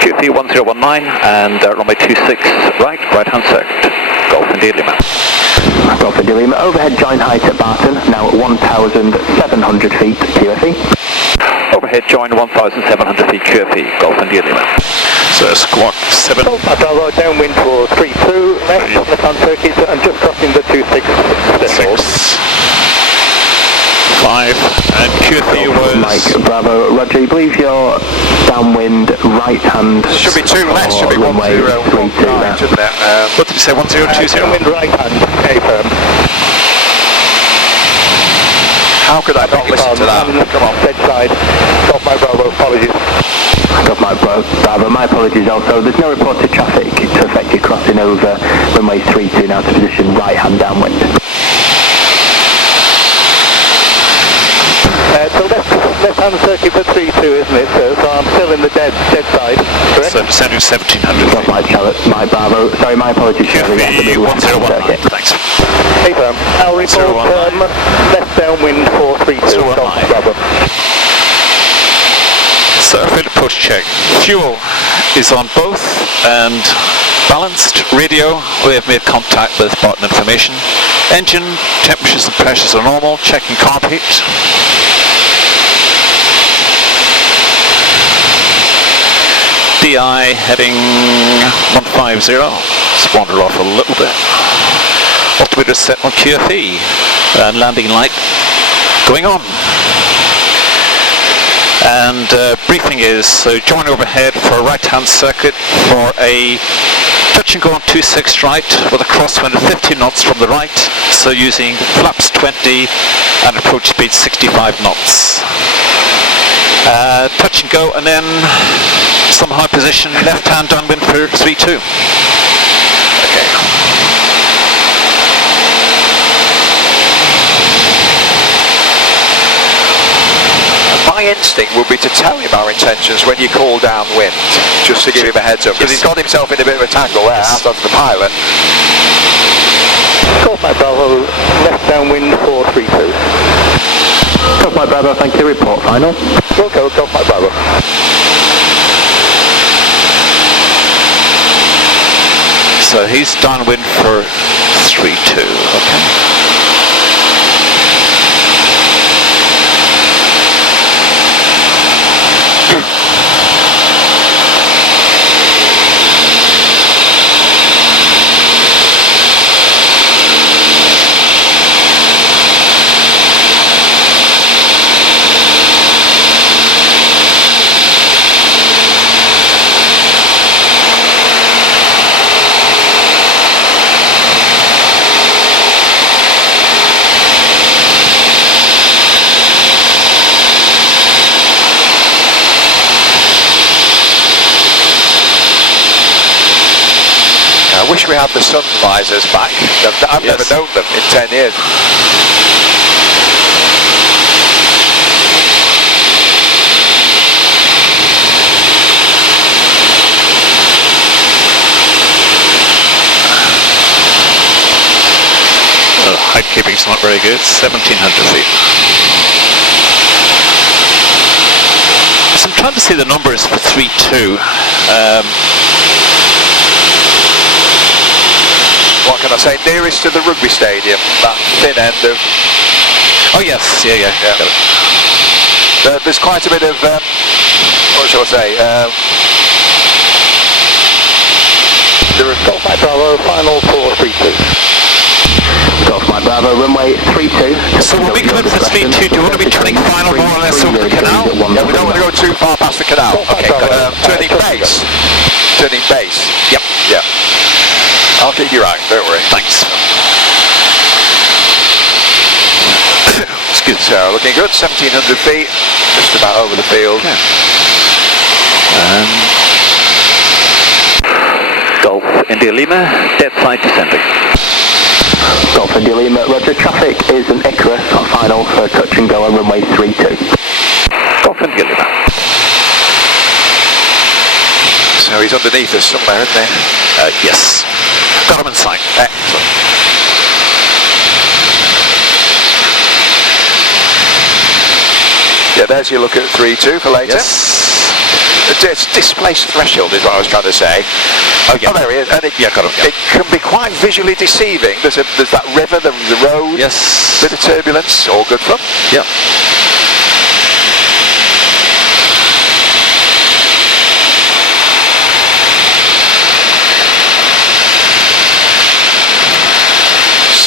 QFE 1019 and runway 26 right hand circuit. Golf India Lima. Golf India Lima, overhead join height at Barton, now at 1,700 feet QFE. Overhead join 1,700 feet QFE, Golf India Lima. So squawk 7. Golf Mike Bravo, downwind for 32 left, left-hand circuit, and just crossing the 26 threshold. 6. 5, and QFE was... Mike Bravo, Roger, I believe you're downwind right hand. Should be 2 less, should be 1029, 1019, shouldn't it? What did you say, 1020? Downwind right hand, A-firm. How could I not listen to that? Come on. Dead side. Golf Mike Bravo, apologies. Golf Mike Bravo, my apologies also. There's no reported traffic to affect your crossing over runway 32 now to position right hand downwind. So left hand circuit for 32, isn't it? So I'm still in the dead side, correct? So descending 1700 Golf Mike Bravo, sorry, my apologies. Charlie, that's the QFE middle left hand 1019, circuit. thanks. A-firm. I'll report 019. left downwind for 32, 019. Golf Bravo. So field approach check. Fuel is on both and balanced. Radio, we have made contact with Barton information. Engine, temperatures and pressures are normal. Checking carb heat. DI heading 150. Let's wander off a little bit. Altimeter set on QFE and landing light going on. And briefing is join overhead for a right hand circuit for a touch and go on 26 right with a crosswind of 50 knots from the right, so using flaps 20 and approach speed 65 knots. Touch and go and then some high position left hand downwind for 3-2. Okay. My instinct would be to tell him our intentions when you call downwind, just to give him a heads up, because he's got himself in a bit of a tangle there, out of the pilot. Golf Mike Bravo, left downwind for 32. Golf Mike Bravo, thank you. Report final. Wilco, Golf Mike Bravo. So he's downwind for 3-2. Okay. I wish we had the sun visors back. I've never known them in 10 years. Height keeping's not very good, 1700 feet. So I'm trying to see the numbers for 3-2. What can I say? Nearest to the rugby stadium, that thin end of... Oh yes, yeah. Got it. There's quite a bit of, what shall I say? There is Golf Mike Bravo, final for 32. Golf Mike Bravo, runway 32. So we'll be coming for 3-2. Do you want to be turning final more or less over the canal? Yeah, we don't want to go too far past the canal. Okay, turning base. Turning base. Yep. Yeah. I'll keep you right, don't worry. Thanks. Excuse me. So, looking good, 1700 feet, just about over the field. Okay. Golf India Lima, dead side descending. Golf India Lima, Roger, traffic is an Icarus on final for touch and go on runway 32. Golf India Lima. So he's underneath us somewhere, isn't he? Yes. Got him in sight. Excellent. Yeah, there's your look at 3-2 for later. Yes. It's displaced threshold is what I was trying to say. Oh, yeah. Oh, there he is. And it, Yeah, got him. Yeah. it can be quite visually deceiving. There's that river, the road, Yes. bit of turbulence, all good fun. Yeah.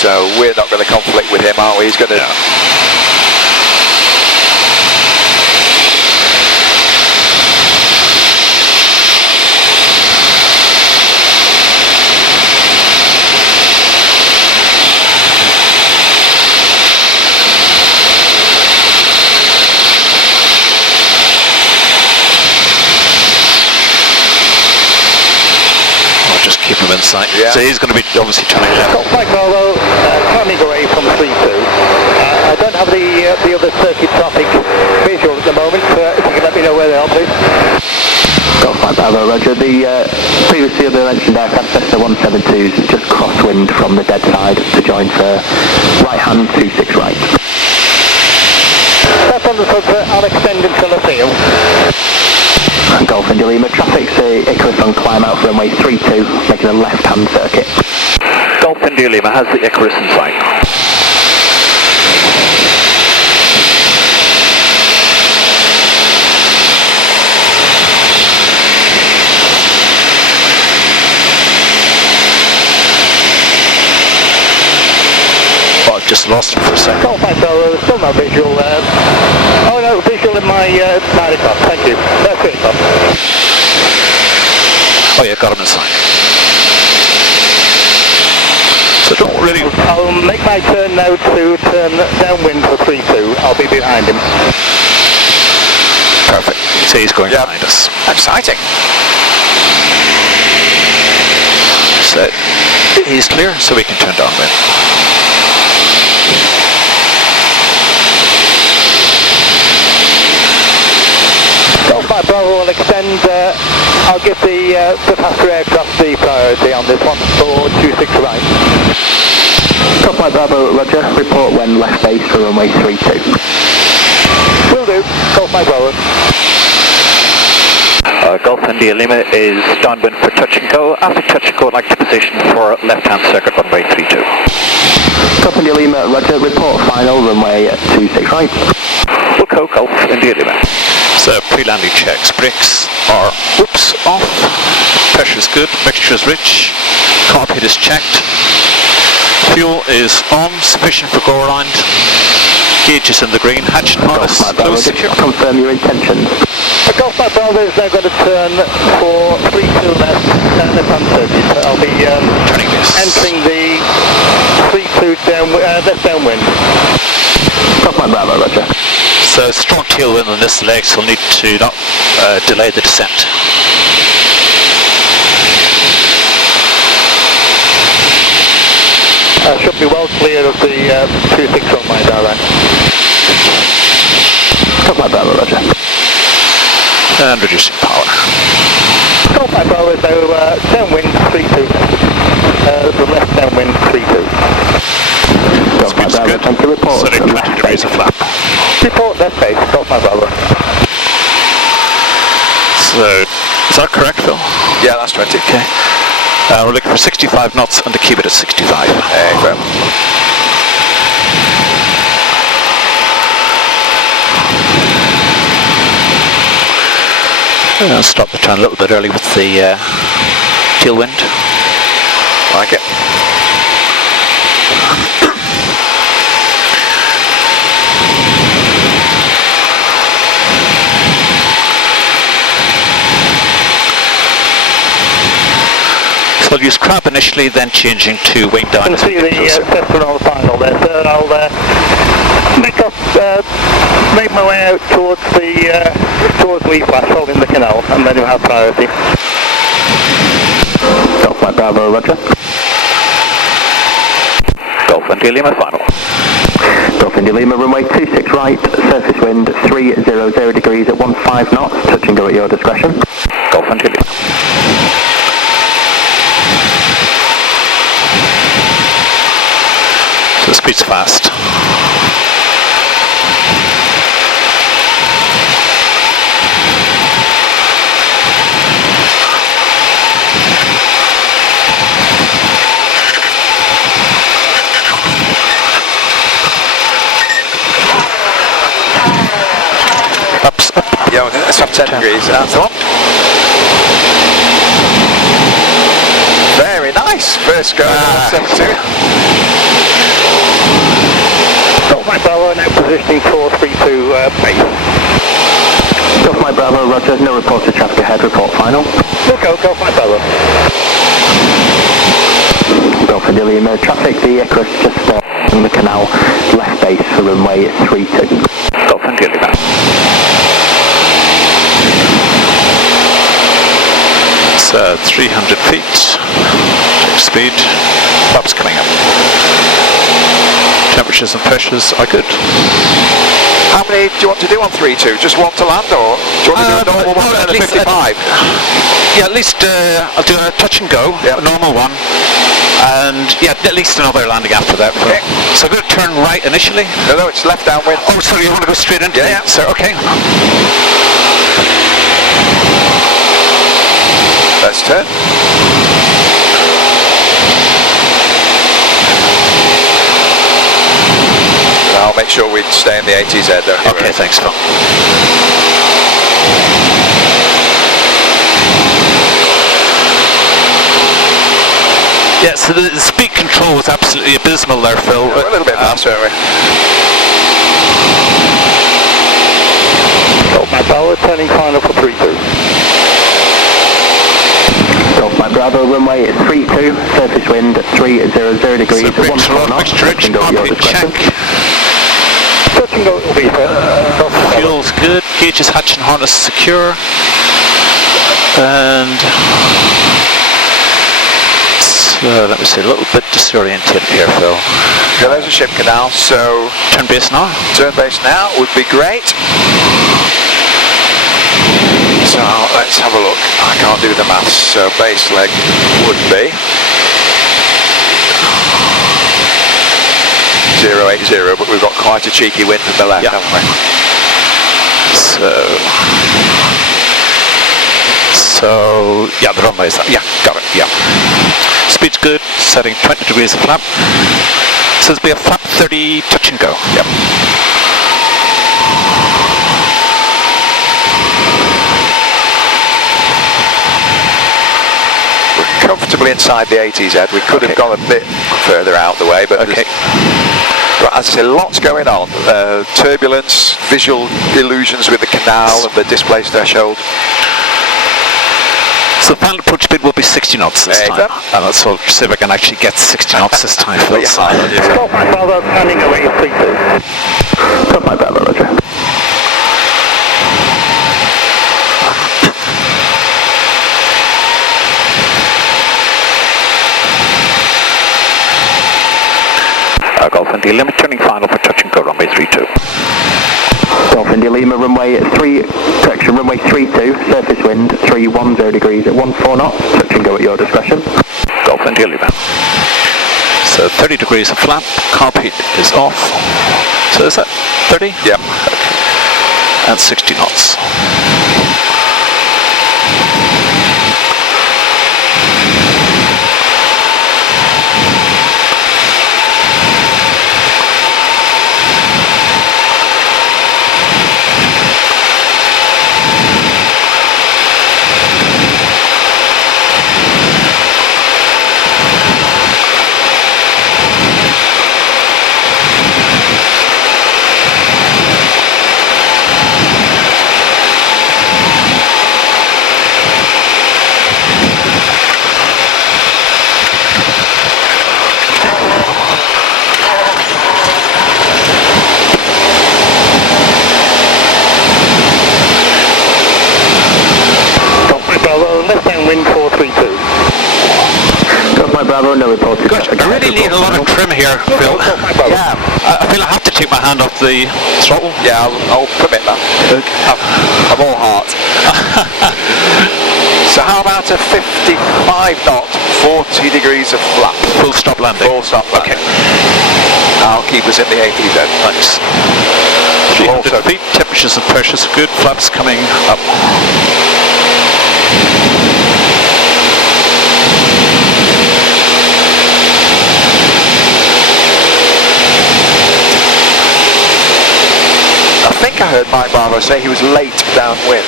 So we're not going to conflict with him, are we? He's going to keep him in sight. Yeah. So he's going to be obviously turning left. Golf Mike Bravo, climbing away from 3-2. I don't have the other circuit traffic visual at the moment. If you can let me know where they are, please. Golf Mike Bravo, Roger. The previously other mentioned aircraft Cessna 172s just crosswind from the dead side to join for right hand 26 right. That's understood, sir. I'll extend until the field. And Golf India Lima, traffic's the Icarus on climb out for runway 32, making a left hand circuit. Golf India Lima has the Icarus in sight. Oh, I've just lost him for a second. Golf Mike Bravo, still no visual. Oh no, visual in my 9 o'clock. Thank you. That's 3 o'clock. Oh yeah, got him in sight. So don't really... I'll make my turn now to turn downwind for 3-2. I'll be behind him. Perfect. So he's going Yep. behind us. Exciting. So he's clear, so we can turn downwind. Golf Mike Bravo will extend. I'll give the faster aircraft the priority on this one for 26 right. Golf Mike Bravo, Roger. Report when left base for runway 32. Will do. Golf Mike Bravo. Golf India Lima is downwind for touch and go. After touch and go, I'd like to position for left-hand circuit runway 32. Golf India Lima, Roger. Report final runway 26 right. Wilco, Golf India Lima. So pre-landing checks. Brakes are, whoops, off. Pressure's good, mixture's rich. Cockpit is checked. Fuel is on, sufficient for go around. Gauge is in the green. Hatch and harness Golf Mike Bravo, closed, secure. confirm your intentions. The Golf Mike Bravo is now going to turn for 3-2 left down the front circuit. I'll be Turning this. entering the 3-2 left downwind. Golf Mike Bravo, Roger. So strong tailwind on this leg, so we'll need to not delay the descent. Should be well clear of the 26 on my direct. Golf Mike Bravo, Roger. And reducing power. Golf Mike Bravo is now downwind 3-2. The left downwind 3-2. Golf Mike Bravo, time to report. So 20 left degrees base. of flap. Report left base. Golf Mike Bravo. So, is that correct, Phil? Yeah, that's 20. Okay. We're looking for 65 knots and to keep it at 65. There you go. I'll stop the turn a little bit early with the tailwind. Like it. So I'll use crab initially, then changing to wing down. You can see the Cessna on the final there, sir. I'll make my way out towards Lee Flash, holding the canal, and then you'll have priority. Golf Mike Bravo, Roger. Golf India Lima final. Golf India Lima, runway 26 right, surface wind 300 degrees at 15 knots, touch and go at your discretion. Golf India Lima. So the speed's fast. Up. Yeah, it's up 10 degrees. That's on. Very nice. First go. 172. Golf Mike Bravo now positioning for 3-2 base. Golf Mike Bravo, Roger. No reported traffic ahead. Report final. We'll go, Golf Mike Bravo. Golf India Lima, traffic. The Icarus just in the canal, left base for runway 32. Golf India Lima. So 300 feet, speed, flaps coming up. Temperatures and pressures are good. How many do you want to do on 3-2? Just one to land, or do you want to do a normal one and a 55? Yeah, at least I'll do a touch and go, a normal one, and yeah, at least another landing after that. Okay. So I'm going to turn right initially. No, it's left downwind. Oh, sorry, you want to go straight into Yeah. Sir, okay. Let's turn. I'll make sure we stay in the ATZ though. Okay, thanks, Phil. Yeah, so the speed control was absolutely abysmal there, Phil. Yeah, we're a little bit faster, aren't we? Golf Mike Bravo, turning final for 3-2. Golf Mike Bravo, runway is 32, surface wind 300 degrees, So brakes are on, mixture rich, concrete check. Touch and go will be fair. Fuel's good, gauges, hatch and harness secure. And so let me see, a little bit disoriented here, Phil. Yeah, there's a ship canal, so Turn base now. turn base now would be great. So let's have a look. I can't do the maths, so base leg would be 080, but we've got quite a cheeky wind from the left, haven't we? So yeah, the runway is that. Yeah, got it. Yeah. Speed's good. Setting 20 degrees of flap. So there'll be a flap 30 touch and go. Yep. We're comfortably inside the ATZ. We could have gone a bit further out the way, but Okay. as I say, lots going on. Turbulence, visual illusions with the canal and the displaced threshold. So the final approach speed will be 60 knots this time. And let's see if I can actually get 60 knots this time, Phil. Golf Mike Bravo, turning away 3-2. Golf Mike Bravo, roger. Golf India Lima, turning final for touch and go runway 32. Golf India Lima, runway 32, surface wind 310 degrees at 14 knots, touch and go at your discretion. Golf India Lima. So 30 degrees of flap, carpet is off. So is that 30? Yep. Okay. And 60 knots. Wind 432. Golf Mike Bravo, no reported. Gosh, I really need a lot of trim here, Phil. Yeah. I feel I have to take my hand off the throttle. Yeah, I'll permit that. I'm all heart. So how about a 55 knot, 40 degrees of flap? Full stop landing. Full stop landing. Okay. I'll keep us in the ATZ. Thanks. 300 feet, temperatures and pressures are good, flaps coming up. I think I heard Mike Bravo say he was late downwind.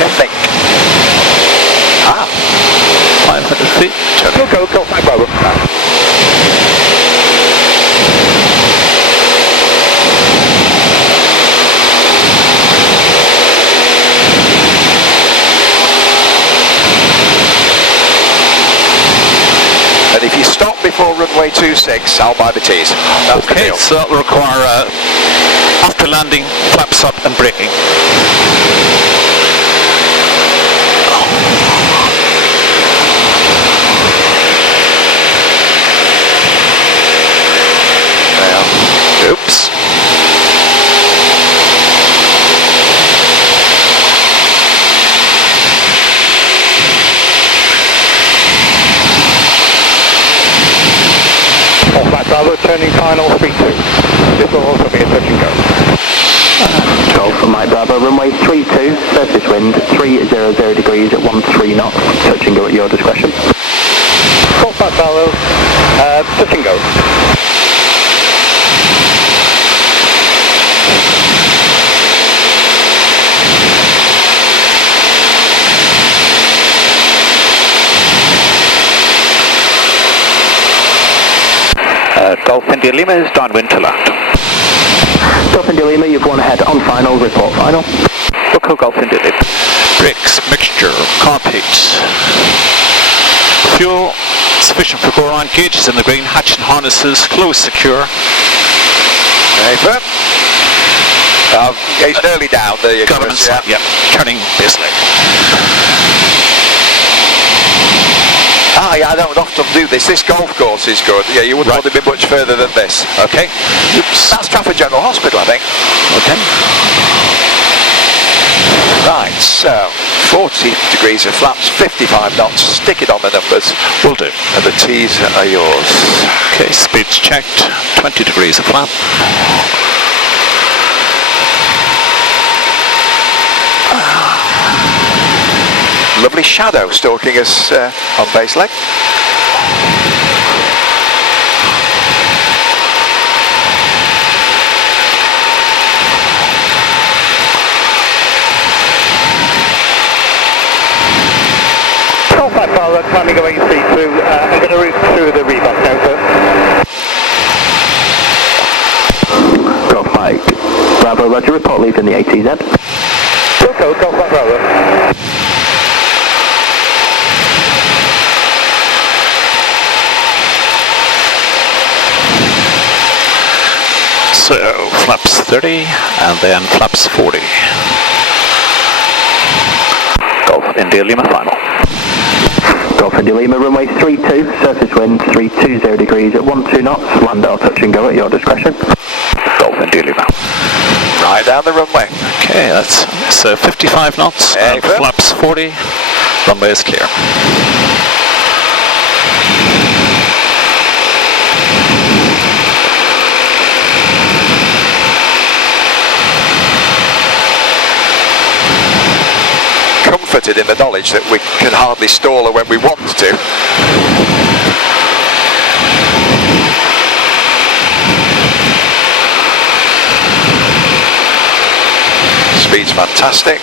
I think. 500 feet. Go, Mike Bravo. And if you stop before runway 26, I'll buy the tees. That's the Okay, deal. so that will require after landing, flaps up and braking. turning final 32. This will also be a touch and go. Golf for Mike Bravo, runway 32, surface wind 300 degrees at 13 knots, touch and go at your discretion. Golf Mike Bravo, touch and go. Golf India Lima is downwind to land. Golf India Lima, you've gone ahead on final, report final. Local Golf India Lima. Brakes, mixture, carpet. Fuel sufficient for go around. Gauges in the green. Hatch and harnesses closed, secure. Paper. Gauged early down. There you go. Governance, yeah. Turning base leg. Yeah, I don't often do this. This golf course is good. Yeah, you wouldn't want to be much further than this. Okay. Oops. That's Trafford General Hospital, I think. Okay. Right, so 40 degrees of flaps, 55 knots. Stick it on the numbers. Will do. And the T's are yours. Okay, speed's checked. 20 degrees of flap. Lovely shadow stalking us on base leg. Golf Mike Bravo, climbing away 32. I'm going to route through the rebuff now, sir. Golf Mike Bravo, Roger, report leaving the ATZ. Golf Mike Bravo. So, flaps 30 and then flaps 40. Golf India Lima final. Golf India Lima, runway 32, surface wind 320 degrees at 12 knots, land or touch and go at your discretion. Golf India Lima. Right down the runway. Okay, that's so 55 knots and Paper. flaps 40. Runway is clear. Comforted in the knowledge that we can hardly stall her when we want to. Speed's fantastic.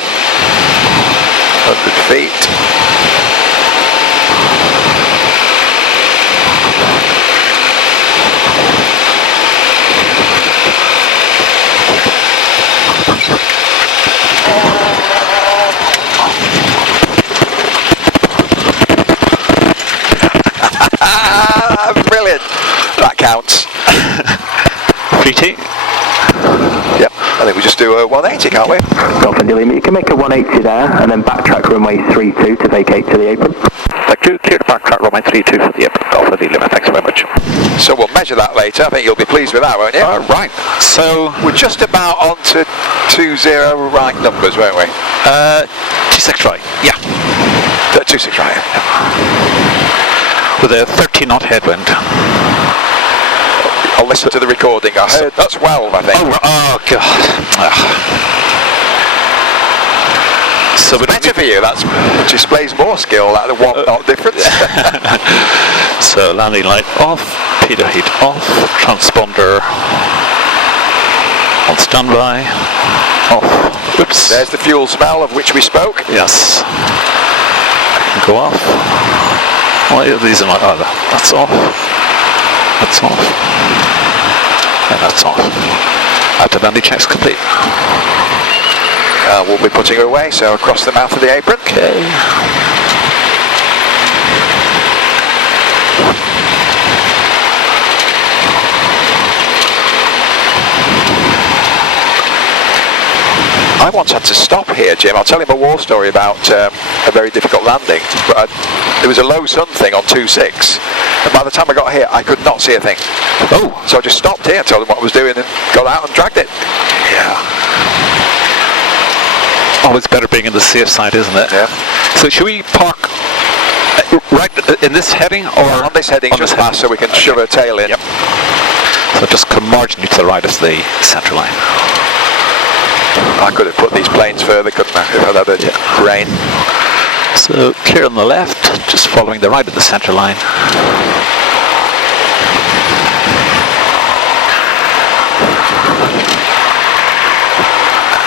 100 feet. Brilliant. That counts. 3T. Yep. I think we just do a 180, can't we? Golf India Lima, you can make a 180 there and then backtrack runway 32 to vacate to the apron. Thank you. Clear to backtrack runway 32 for the apron. Golf India Lima. Thanks very much. So we'll measure that later. I think you'll be pleased with that, won't you? Right. So, We're just about on to 20 right numbers, weren't we? 26 right. Yeah. 26 right. With a 30 knot headwind. I'll listen to the recording. I heard that's 12, I think. Oh God. So It's better for you. That displays more skill. That 1 knot difference. So landing light off, pitot heat off, transponder on standby, off. Oops. There's the fuel smell of which we spoke. Yes. I can go off. Well, these are not. Oh, that's off. That's off. And that's off. Active landing checks complete. We'll be putting her away, so across the mouth of the apron. Okay. I once had to stop here, Jim. I'll tell you a war story about a very difficult landing. But there was a low sun thing on 2.6, and by the time I got here, I could not see a thing. Oh. So I just stopped here, told them what I was doing, and got out and dragged it. Yeah. Always better being in the safe side, isn't it? Yeah. So should we park right in this heading, or On this heading, just past, so we can shove her tail in. Yep. So just come marginally to the right of the centre line. I could have put these planes further, couldn't I, if I'd had a rain. So clear on the left, just following the right of the centre line.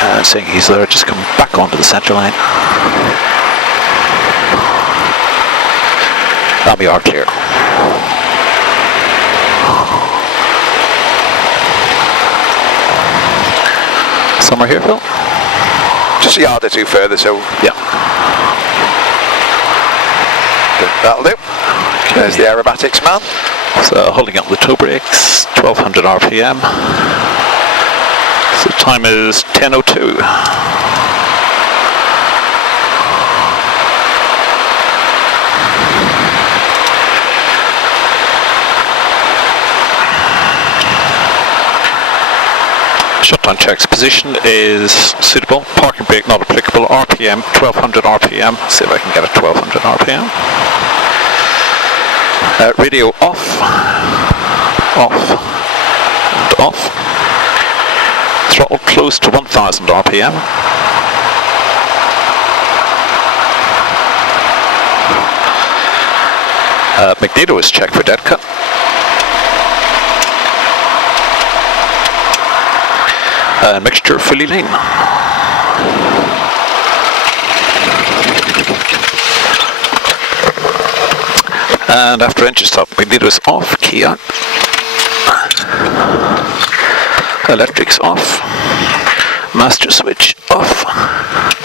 And seeing he's there, just come back onto the centre line. And we are clear. Somewhere here, Phil? Just a yard or two further, so Yeah. that'll do. There's the aerobatics man. So holding up the toe brakes, 1200 RPM. So time is 10:02. Shutdown checks. Position is suitable. Parking brake not applicable. RPM 1200 RPM. See if I can get a 1200 RPM. Radio off, off, and off. Throttle close to 1000 RPM. Magneto is checked for dead cut. Mixture fully lean. And after engine stop, magneto is off, key out. Electrics off. Master switch off.